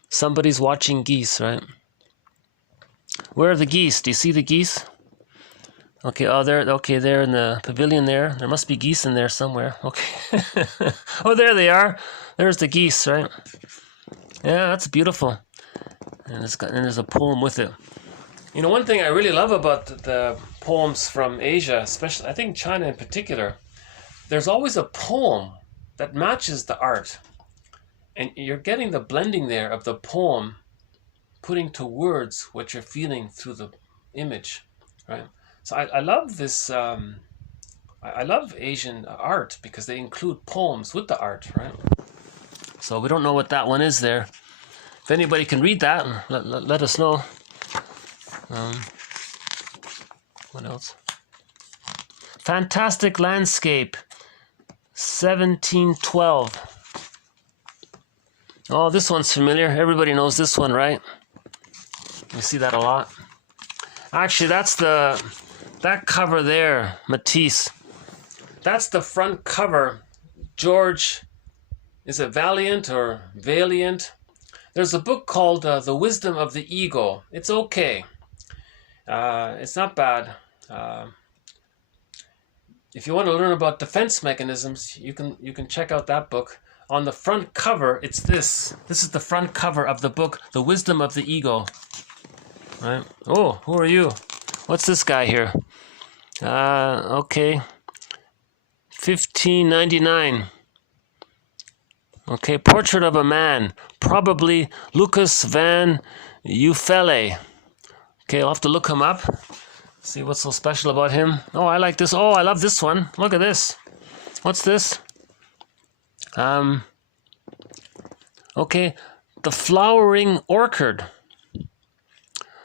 Somebody's watching geese, right? Where are the geese? Do you see the geese? Okay, oh, they're in the pavilion there. There must be geese in there somewhere. Okay. Oh, there they are. There's the geese, right? Yeah, that's beautiful. And there's a poem with it. You know, one thing I really love about the poems from Asia, especially, I think China in particular, there's always a poem that matches the art. And you're getting the blending there of the poem, putting to words what you're feeling through the image, right? So I love this, I love Asian art because they include poems with the art, right? So we don't know what that one is there. If anybody can read that, let us know. What else? Fantastic Landscape, 1712. Oh, this one's familiar. Everybody knows this one, right? You see that a lot. Actually, that cover there, Matisse. That's the front cover. George, is it Valiant or Valiant? There's a book called The Wisdom of the Ego. It's okay. It's not bad. If you want to learn about defense mechanisms, you can check out that book. On the front cover, it's this. This is the front cover of the book, The Wisdom of the Ego. Right? Oh, who are you? What's this guy here? Okay. 1599. Okay, portrait of a man, probably Lucas van Uffele. Okay, I'll have to look him up, see what's so special about him. Oh, I like this. Oh, I love this one. Look at this. What's this? Okay, The Flowering Orchard.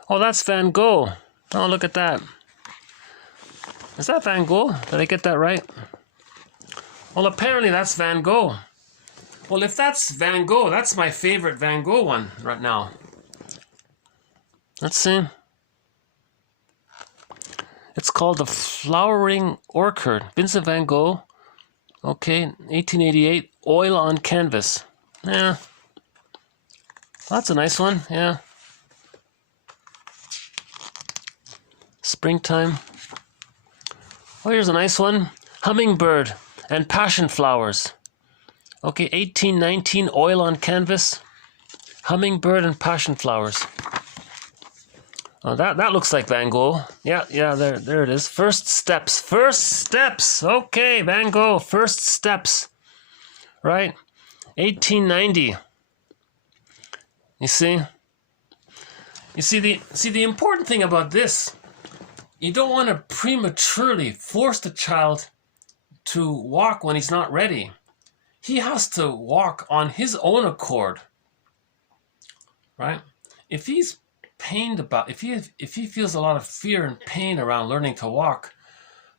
Oh, that's Van Gogh. Oh, look at that. Is that Van Gogh? Did I get that right? Well, apparently that's Van Gogh. Well, if that's Van Gogh, that's my favorite Van Gogh one right now. Let's see. It's called The Flowering Orchard. Vincent van Gogh. Okay, 1888. Oil on canvas. Yeah. That's a nice one. Yeah. Springtime. Oh, here's a nice one. Hummingbird and passion flowers. Okay, 1819, oil on canvas, hummingbird and passion flowers. Oh, that looks like Van Gogh. Yeah, there it is. First steps. Okay, Van Gogh, first steps. Right, 1890. You see the important thing about this, you don't want to prematurely force the child to walk when he's not ready. He has to walk on his own accord, right? If he's pained about, if he feels a lot of fear and pain around learning to walk,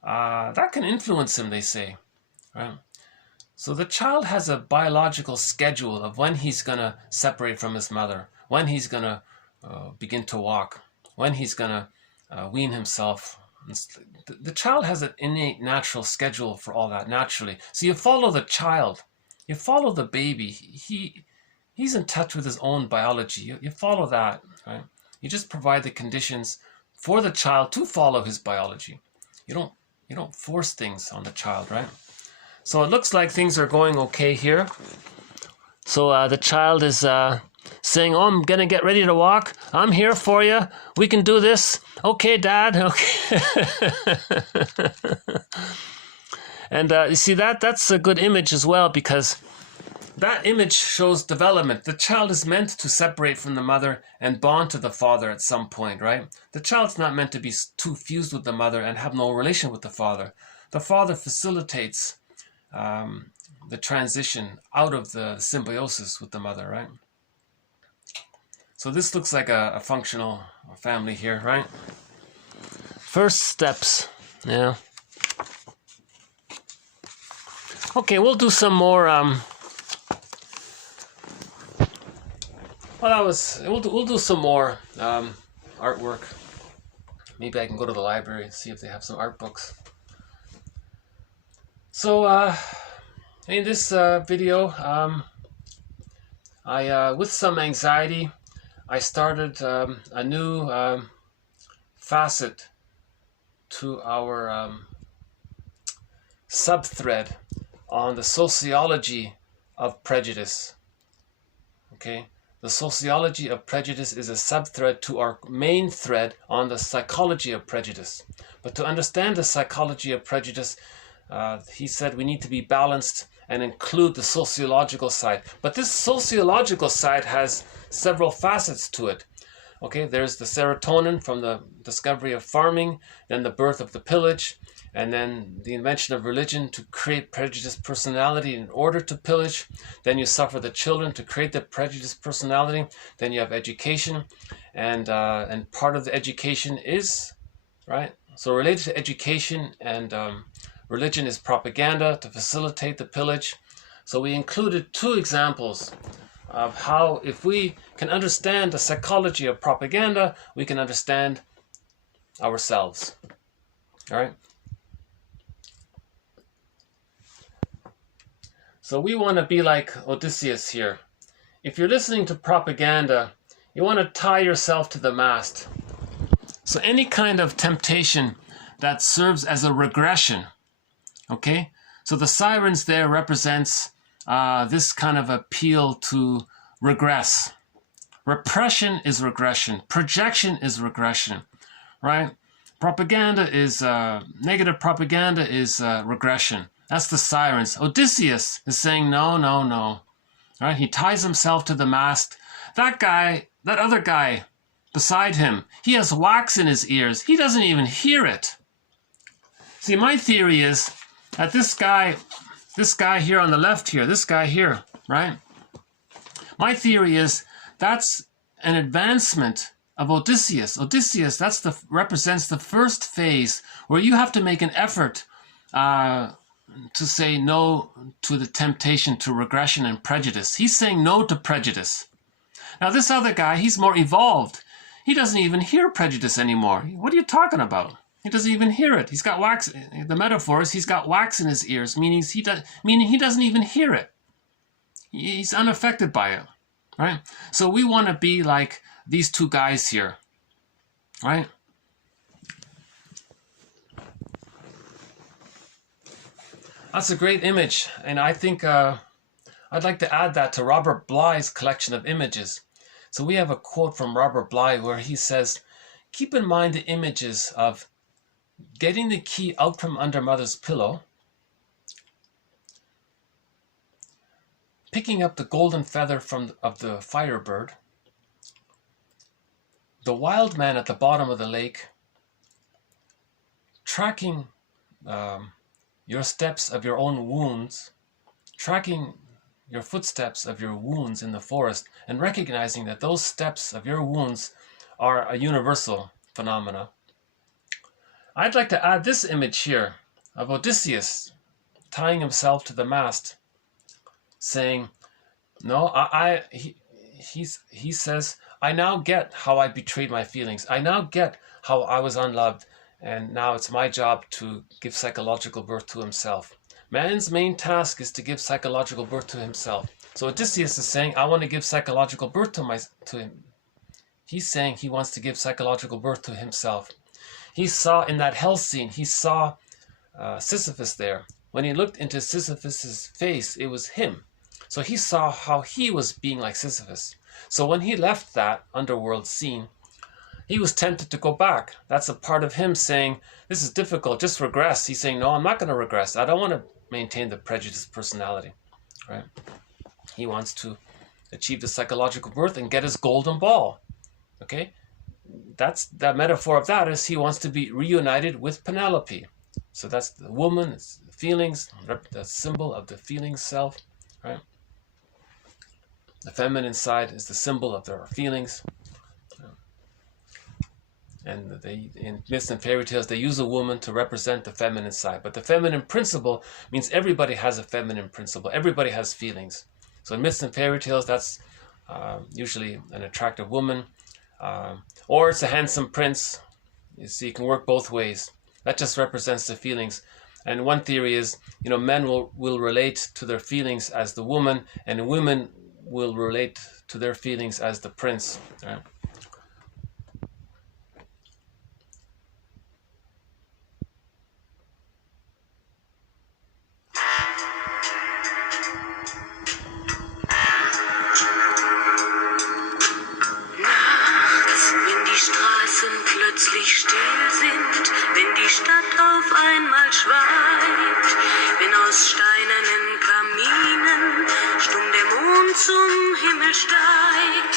that can influence him, they say, right? So the child has a biological schedule of when he's going to separate from his mother, when he's going to begin to walk, when he's going to wean himself. The child has an innate natural schedule for all that, naturally. So you follow the child, you follow the baby. He's in touch with his own biology. You follow that, right? You just provide the conditions for the child to follow his biology. You don't force things on the child, right? So it looks like things are going okay here. So the child is saying, "Oh, I'm gonna get ready to walk. I'm here for you. We can do this. Okay, Dad. Okay." And you see that's a good image as well, because that image shows development. The child is meant to separate from the mother and bond to the father at some point, right? The child's not meant to be too fused with the mother and have no relation with the father. The father facilitates the transition out of the symbiosis with the mother, right? So this looks like a functional family here, right? First steps, yeah. Okay, we'll do some more. We'll do some more artwork. Maybe I can go to the library and see if they have some art books. So in this video, I with some anxiety, I started a new facet to our subthread on the sociology of prejudice. Okay, the sociology of prejudice is a subthread to our main thread on the psychology of prejudice. But to understand the psychology of prejudice, he said we need to be balanced and include the sociological side. But this sociological side has several facets to it. Okay, there's the serotonin from the discovery of farming, then the birth of the pillage, and then the invention of religion to create prejudiced personality in order to pillage. Then you suffer the children to create the prejudiced personality. Then you have education, and part of the education is, right? So related to education and religion is propaganda to facilitate the pillage. So we included two examples of how, if we can understand the psychology of propaganda, we can understand ourselves. All right? So we want to be like Odysseus here. If you're listening to propaganda, you want to tie yourself to the mast. So any kind of temptation that serves as a regression, okay? So the sirens there represents this kind of appeal to regress. Repression is regression. Projection is regression, right? Propaganda is, negative propaganda is regression. That's the sirens. Odysseus is saying, no, no, no. Right? He ties himself to the mast. That guy, that other guy beside him, he has wax in his ears. He doesn't even hear it. See, my theory is that this guy here on the left here, this guy here, right? My theory is that's an advancement of Odysseus. Odysseus, represents the first phase where you have to make an effort to say no to the temptation to regression and prejudice. He's saying no to prejudice. Now this other guy, he's more evolved. He doesn't even hear prejudice anymore. What are you talking about? He doesn't even hear it. He's got wax. The metaphor is he's got wax in his ears, meaning he doesn't even hear it. He's unaffected by it, right? So we want to be like these two guys here, right? That's a great image, and I think I'd like to add that to Robert Bly's collection of images. So we have a quote from Robert Bly where he says, "Keep in mind the images of getting the key out from under mother's pillow, picking up the golden feather of the firebird, the wild man at the bottom of the lake, tracking your steps of your own wounds, tracking your footsteps of your wounds in the forest, and recognizing that those steps of your wounds are a universal phenomena." I'd like to add this image here of Odysseus tying himself to the mast, saying, no, he says, I now get how I betrayed my feelings. I now get how I was unloved, and now it's my job to give psychological birth to himself. Man's main task is to give psychological birth to himself. So Odysseus is saying, I want to give psychological birth to him. He's saying he wants to give psychological birth to himself. He saw in that hell scene, he saw Sisyphus there. When he looked into Sisyphus's face, it was him. So he saw how he was being like Sisyphus. So when he left that underworld scene, he was tempted to go back. That's a part of him saying, this is difficult, just regress. He's saying, no, I'm not going to regress. I don't want to maintain the prejudiced personality, right? He wants to achieve the psychological birth and get his golden ball, okay? That metaphor of that is he wants to be reunited with Penelope. So that's the woman, it's the feelings, the symbol of the feeling self, right? The feminine side is the symbol of their feelings. And in myths and fairy tales, they use a woman to represent the feminine side. But the feminine principle means everybody has a feminine principle. Everybody has feelings. So in myths and fairy tales, that's usually an attractive woman. Or it's a handsome prince. You see, it can work both ways. That just represents the feelings. And one theory is, men will relate to their feelings as the woman, and women will relate to their feelings as the prince. Right? Plötzlich still sind, wenn die Stadt auf einmal schweigt, wenn aus steinernen Kaminen stumm der Mond zum Himmel steigt,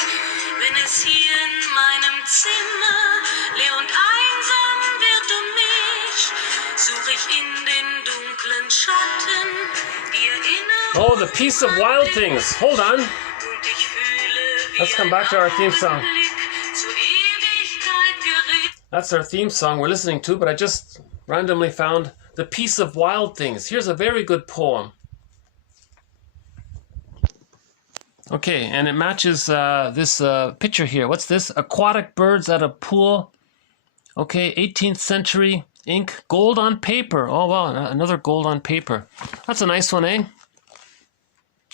wenn es hier in meinem Zimmer leer und einsam wird mich, suche ich in den dunklen Schatten die Erinnerung. Oh, the Piece of Wild Things. Hold on. Let's come back to our theme song. That's our theme song we're listening to, but I just randomly found The Piece of Wild Things. Here's a very good poem. Okay, and it matches this picture here. What's this? Aquatic birds at a pool. Okay, 18th century ink. Gold on paper. Oh, wow, another gold on paper. That's a nice one, eh?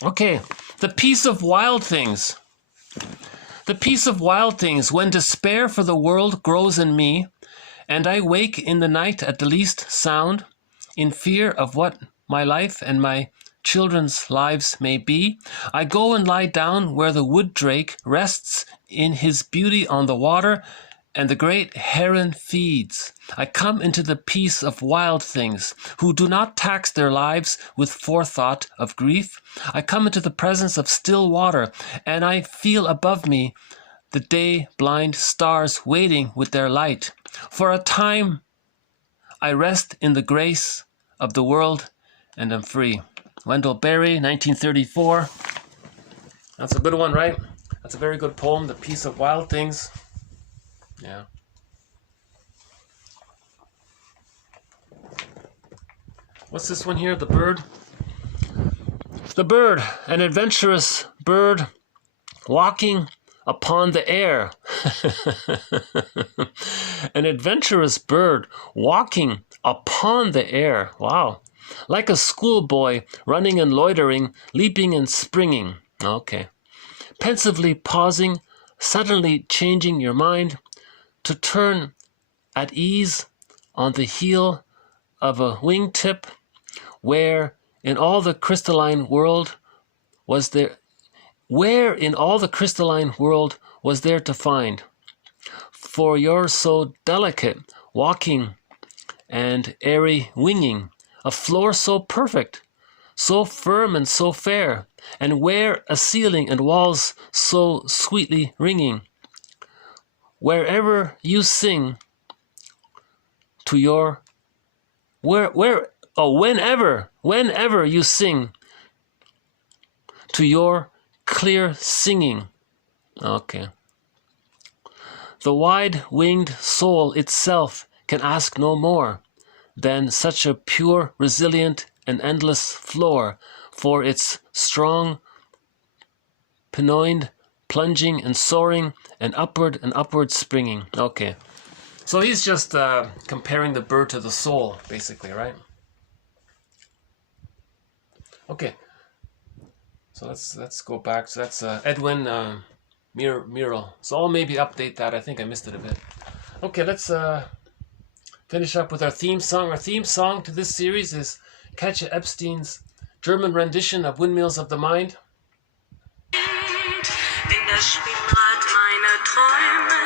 Okay, The Piece of Wild Things. The piece of wild things, when despair for the world grows in me, and I wake in the night at the least sound, in fear of what my life and my children's lives may be, I go and lie down where the wood drake rests in his beauty on the water, and the great heron feeds. I come into the peace of wild things, who do not tax their lives with forethought of grief. I come into the presence of still water, and I feel above me the day-blind stars waiting with their light. For a time I rest in the grace of the world, and am free. Wendell Berry, 1934. That's a good one, right? That's a very good poem, The Piece of Wild Things. Yeah. What's this one here? The bird? The bird, an adventurous bird walking upon the air. An adventurous bird walking upon the air. Wow. Like a schoolboy running and loitering, leaping and springing. Okay. Pensively pausing, suddenly changing your mind, to turn at ease on the heel of a wingtip, where in all the crystalline world was there to find? For you're so delicate, walking and airy winging, a floor so perfect, so firm and so fair, and where a ceiling and walls so sweetly ringing. Wherever you sing to your whenever you sing to your clear singing. Okay. The wide-winged soul itself can ask no more than such a pure, resilient, and endless floor for its strong, pinoined plunging and soaring, and upward springing. Okay. So he's just comparing the bird to the soul, basically, right? Okay. So let's go back. So that's Edwin Mural. So I'll maybe update that. I think I missed it a bit. Okay, let's finish up with our theme song. Our theme song to this series is Katja Epstein's German rendition of Windmills of the Mind. Wenn das Spinnrad meiner Träume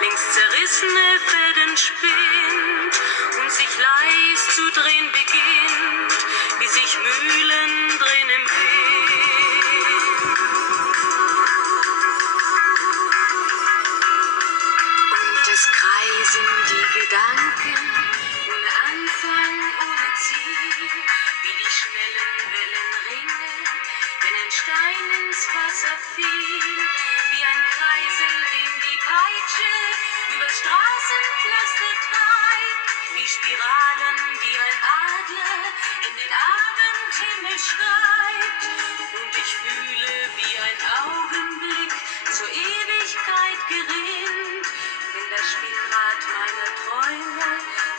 links zerrissene Fäden spinnt und sich leis zu drehen beginnt, wie sich Mühlen drehen im Wind. Und es kreisen die Gedanken ohne Anfang, ohne Ziel, wie die schnellen Wellenringe, wenn ein Stein ins Wasser fiel, wie ein Kreisel, den die Peitsche über Straßenpflaster treibt, wie Spiralen, die ein Adler in den Abendhimmel schreibt. Und ich fühle, wie ein Augenblick zur Ewigkeit gerinnt, wenn das Spielrad meiner Träume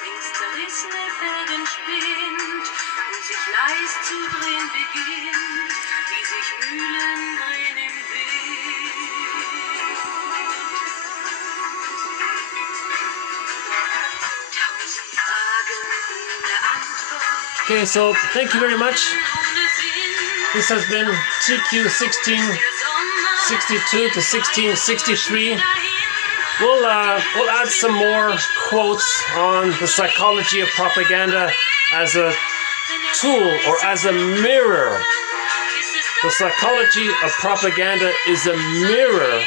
links zerrissene Fäden spinnt und sich leis zu drehen beginnt, wie sich Mühlen drehen im Wind. Tausend Fragen ohne Antwort. Okay, so thank you very much. This has been TQ 1662 to 1663. We'll add some more quotes on the psychology of propaganda as a tool or as a mirror. The psychology of propaganda is a mirror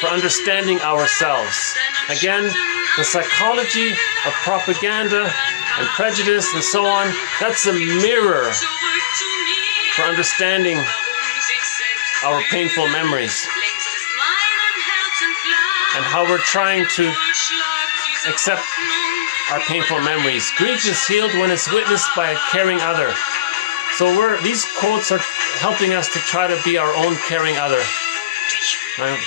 for understanding ourselves. Again, the psychology of propaganda and prejudice and so on, that's a mirror for understanding our painful memories and how we're trying to accept our painful memories. Grief is healed when it's witnessed by a caring other. So these quotes are helping us to try to be our own caring other. Right?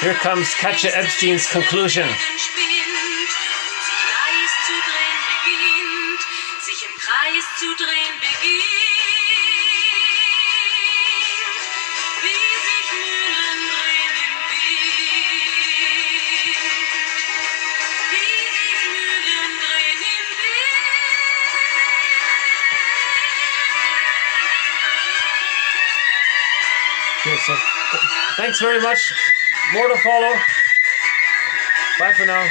Here comes Katja Epstein's conclusion. Okay, so thanks very much. More to follow. Bye for now.